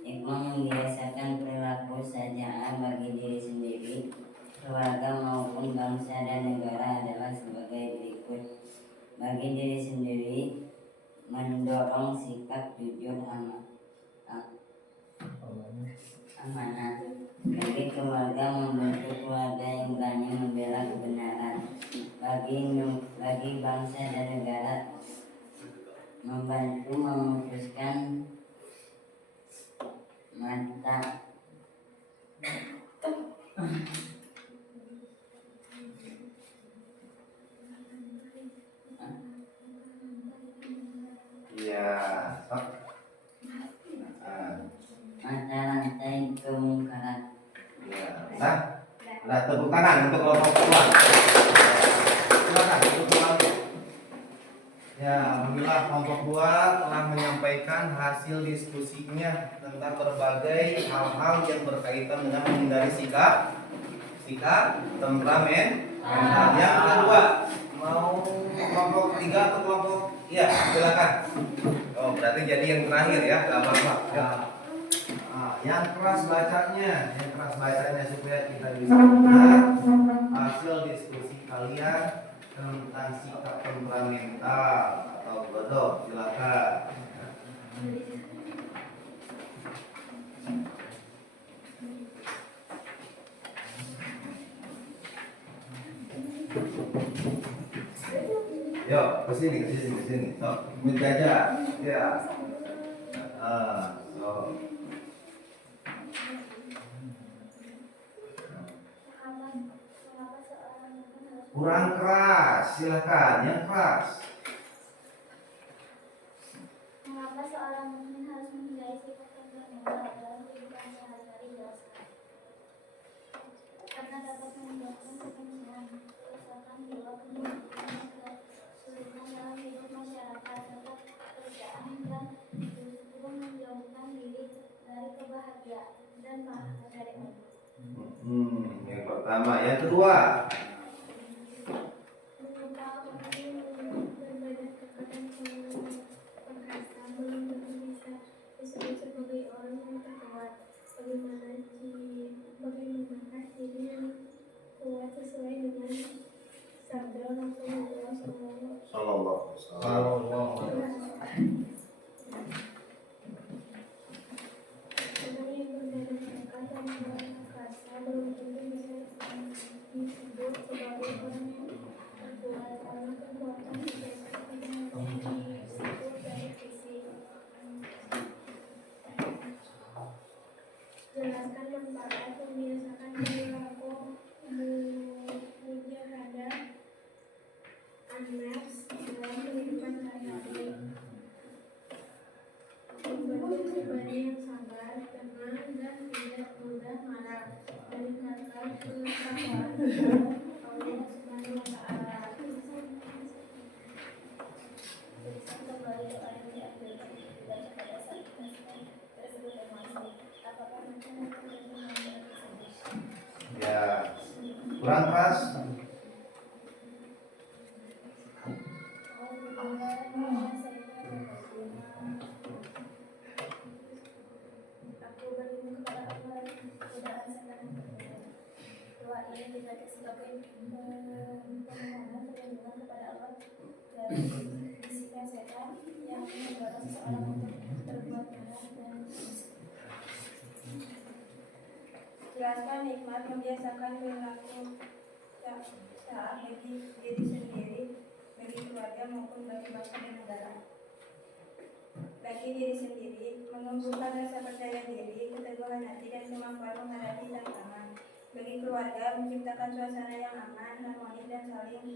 Hikmah membiasakan perilaku sajaan bagi diri sendiri, keluarga maupun bangsa dan negara adalah sebagai berikut. Bagi diri sendiri, mendorong sikap jujur amanah. Bagi keluarga, membentuk keluarga yang berani membela kebenaran. Bagi bangsa dan negara, membantu memutuskan mata Iya. mata rantai kemungkaran. Iya. Nah, tepuk tangan untuk kelompok kedua. Silakan untuk kembali. Ya, alhamdulillah kelompok 2 telah menyampaikan hasil diskusinya tentang berbagai hal-hal yang berkaitan dengan menghindari sikap temperamen mental. Yang kedua, mau kelompok 3 atau kelompok? Iya, silakan. Oh, berarti jadi yang terakhir ya, nggak apa-apa. Ya. Yang keras bacanya supaya kita bisa melihat hasil diskusi kalian tentang sikap temperamental atau bodoh. Silakan. Yuk, kesini. So, menjajah. Ya. So. Kurang keras, silakan yang keras. Mengapa seorang mukmin harus menghindari sikap temperamental dalam kehidupan sehari-hari? Jelaskan. Karena dapat menyebabkan kebencian, kerusakan jiwa, kesulitan dalam hidup masyarakat, serta pekerjaan, dan justru menjauhkan diri dari kebahagiaan dan bahagia dari Allah. Yang pertama, yang kedua. ibadah marah meningkatkan ketakwaan Allah Subhanahu wa taala. Tulisan kembali doa yang diambilkan dibaca pada saat tersebut termasuk apakah rencana pertemuan tersebut? Ya, kurang pas. Aku berlindung kepada Allah dari godaan setan. Doa ini dibaca sebagai permohonan perlindungan kepada Allah dari bisikan setan yang mendorong seseorang untuk berbuat jahat dan jelaskan nikmat membiasakan perilaku taat bagi diri sendiri, bagi keluarga maupun bagi bangsa dan negara. Bagi diri sendiri, menumbuhkan rasa percaya diri, keteguhan hati, dan kemampuan menghadapi tantangan. Bagi keluarga, menciptakan suasana yang aman, harmonis, dan saling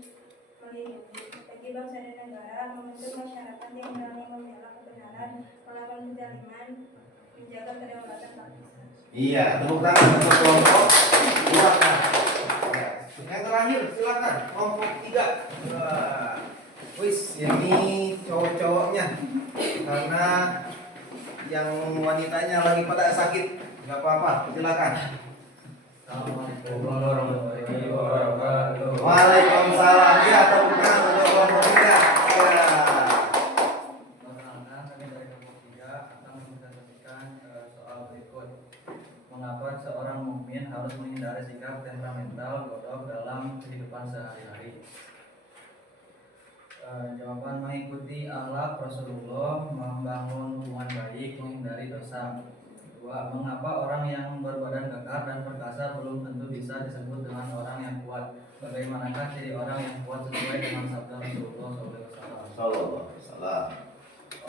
melindungi. Bagi bangsa dan negara, membentuk masyarakat yang berani membela kebenaran, melawan kezaliman, menjaga kedaulatan bangsa. Iya, tepuk tangan untuk kelompok 2. Ya. Yang terakhir silakan kelompok 3. Wah. Wis, ini cowok-cowoknya karena yang wanitanya lagi pada sakit. Nggak apa-apa, silakan. Assalamualaikum warahmatullahi wabarakatuh. Waalaikumsalam. Ya, tepuk tangan untuk kelompok 3. Ya. Perkenalkan, kami dari kelompok 3 akan mempresentasikan soal berikut. Mengapa seorang mukmin harus menghindari sikap temperamental godok dalam kehidupan sehari-hari? Jawaban mengikuti akhlak Rasulullah, membangun hubungan baik, menghindari dosa. 2. Mengapa orang yang berbadan kekar dan perkasa belum tentu bisa disebut dengan orang yang kuat? Bagaimanakah ciri orang yang kuat sesuai dengan sabda Rasulullah SAW? Salah.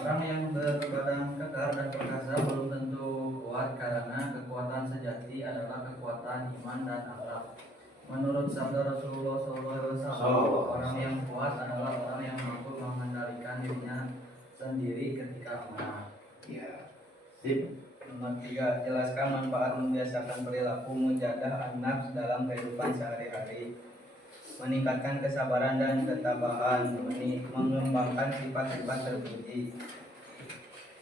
Orang yang berbadan kekar dan perkasa belum tentu kuat karena kekuatan sejati adalah kekuatan iman dan akhlak. Menurut sabda Rasulullah SAW, orang yang kuat adalah orang yang mampu mengendalikan dirinya sendiri ketika amanah. Ya. Sip. Nomor 3, jelaskan manfaat membiasakan perilaku mujadah an-nafs dalam kehidupan sehari-hari. Meningkatkan kesabaran dan ketabahan, mengembangkan sifat-sifat terpuji.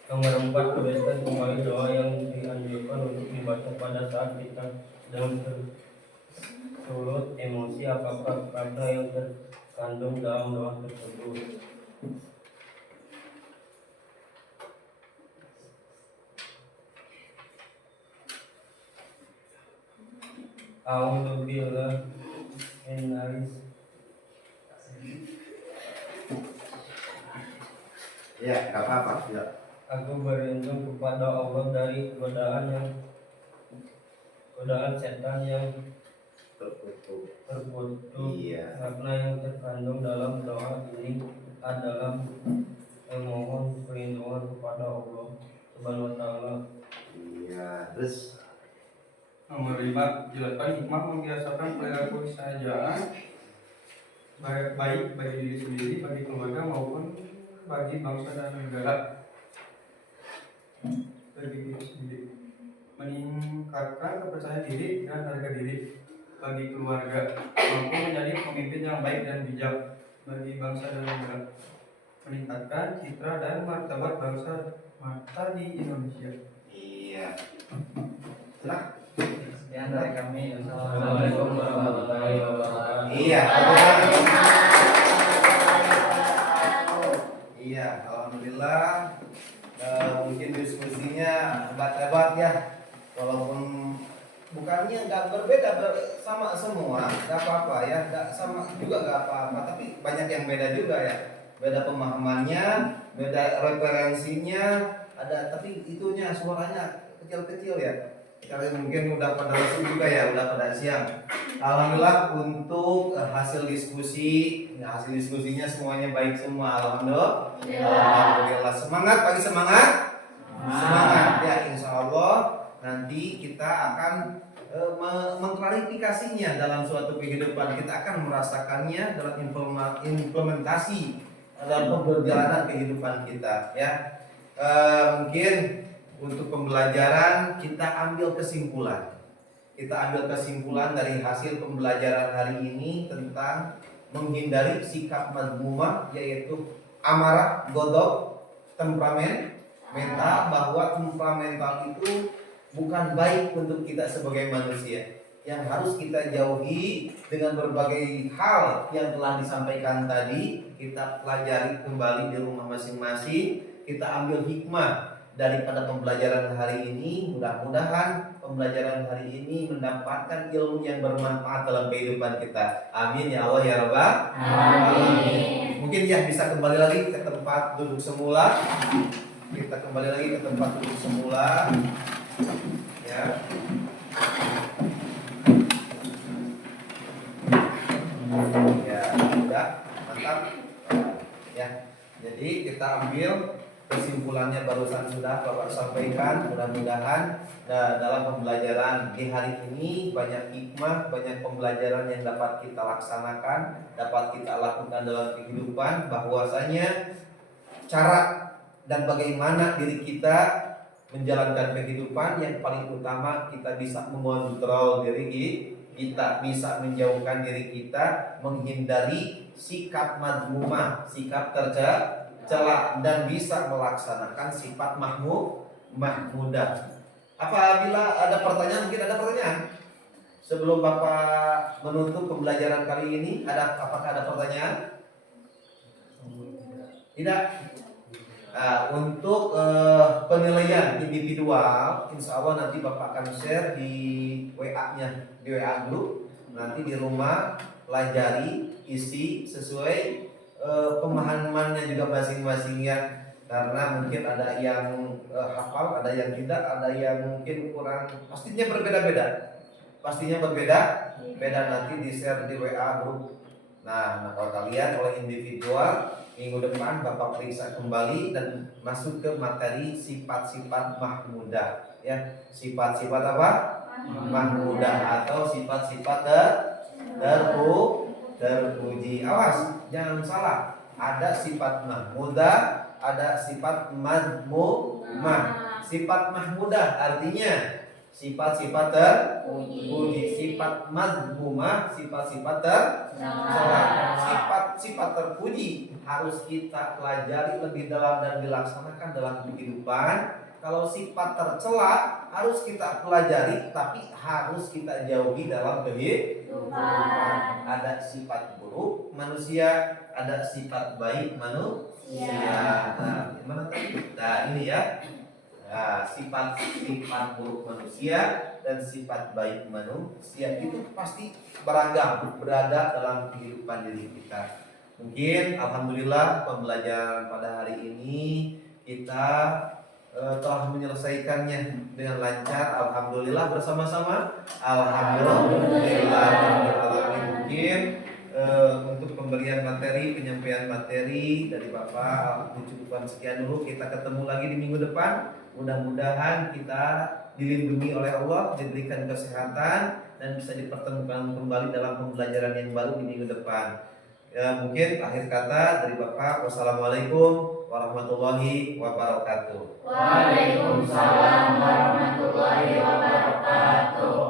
Nomor 4, tuliskan kembali doa yang dianjurkan untuk dibaca pada saat kita sedang tersulut emosi. Apakah kata yang terkandung dalam doa tersebut? A'udzubillah minasyaitonir. Ya, nggak apa-apa. Ya. Aku berlindung kepada Allah dari godaan setan yang Terkutuk. terkutuk. Iya. Makna yang terkandung dalam doa ini adalah memohon perlindungan kepada Allah Subhanahu wa taala. Iya. Terus Nomor 5, jelaskan hikmah membiasakan perilaku kesejahteraan baik bagi diri sendiri, bagi keluarga maupun bagi bangsa dan negara. Bagi diri sendiri, meningkatkan kepercayaan diri dan harga diri. Bagi keluarga, mampu menjadi pemimpin yang baik dan bijak. Bagi bangsa dan negara, meningkatkan citra dan martabat bangsa mata di Indonesia. iya. Silakan. Sekian dari kami. Assalamualaikum warahmatullahi wabarakatuh. Iya. Iya, alhamdulillah. Mungkin diskusinya hebat-hebat ya. Walaupun bukannya nggak berbeda, sama semua, nggak apa-apa ya. Nggak sama juga nggak apa-apa. Tapi banyak yang beda juga ya. Beda pemahamannya, beda referensinya. Ada, tapi itunya suaranya kecil-kecil ya. Kalian mungkin udah pada lesung juga ya, udah pada siang. Alhamdulillah untuk hasil diskusi, hasil diskusinya semuanya baik semua. Alhamdulillah. Alhamdulillah. Semangat, pagi semangat. Semangat ya, insya Allah nanti kita akan mengklarifikasinya dalam suatu kehidupan. Kita akan merasakannya dalam implementasi dalam perjalanan kehidupan kita ya. Mungkin untuk pembelajaran kita ambil kesimpulan kita ambil kesimpulan dari hasil pembelajaran hari ini tentang menghindari sikap madmumah, yaitu amarah, godok, temperamen, mental, bahwa temperamental itu bukan baik untuk kita sebagai manusia. Yang harus kita jauhi dengan berbagai hal yang telah disampaikan tadi, kita pelajari kembali di rumah masing-masing, kita ambil hikmah daripada pembelajaran hari ini. Mudah-mudahan pembelajaran hari ini mendapatkan ilmu yang bermanfaat dalam kehidupan kita. Amin ya Allah ya Rabbal Alamin. Mungkin ya bisa kembali lagi ke tempat duduk semula. Kita kembali lagi ke tempat duduk semula. Ya. Ya, sudah mantap. Ya. Jadi kita ambil kesimpulannya barusan sudah Bapak sampaikan. Mudah-mudahan dalam pembelajaran di hari ini banyak hikmah, banyak pembelajaran yang dapat kita laksanakan, dapat kita lakukan dalam kehidupan, bahwasanya cara dan bagaimana diri kita menjalankan kehidupan yang paling utama kita bisa mengontrol diri kita, bisa menjauhkan diri kita, menghindari sikap madmumah, sikap tercela, dan bisa melaksanakan sifat mahmudah. Apabila ada pertanyaan, mungkin ada pertanyaan sebelum Bapak menutup pembelajaran kali ini, apakah ada pertanyaan? Tidak. Untuk penilaian individual, insya Allah nanti Bapak akan share di WA-nya, di WA grup. Nanti di rumah pelajari, isi sesuai pemahamannya juga masing-masing ya. Karena mungkin ada yang hafal, ada yang tidak, ada yang mungkin kurang. Pastinya berbeda. Beda nanti di share di WA grup. Nah kalau kalian oleh individual, minggu depan Bapak periksa kembali dan masuk ke materi sifat-sifat mahmudah ya. Sifat-sifat apa? Mahmudah atau sifat-sifat terpuji. Awas, jangan salah. Ada sifat mahmudah, ada sifat madmumah. Sifat mahmudah artinya sifat-sifat terpuji. Sifat madmumah sifat-sifat tercela. Sifat terpuji harus kita pelajari lebih dalam dan dilaksanakan dalam kehidupan. Kalau sifat tercela harus kita pelajari tapi harus kita jauhi dalam kehidupan. Ada sifat buruk manusia, ada sifat baik manusia. Nah, gimana tadi? Nah, ini ya. Nah, sifat buruk manusia dan sifat baik manusia itu pasti beragam, berada dalam kehidupan diri kita. Mungkin alhamdulillah pembelajaran pada hari ini kita telah menyelesaikannya dengan lancar. Alhamdulillah bersama-sama. Alhamdulillah. Mungkin untuk pemberian materi, penyampaian materi dari Bapak dicukupkan sekian dulu. Kita ketemu lagi di minggu depan. Mudah-mudahan kita dilindungi oleh Allah, diberikan kesehatan dan bisa dipertemukan kembali dalam pembelajaran yang baru di minggu depan. Ya, mungkin akhir kata dari Bapak, wassalamualaikum warahmatullahi wabarakatuh. Waalaikumsalam warahmatullahi wabarakatuh.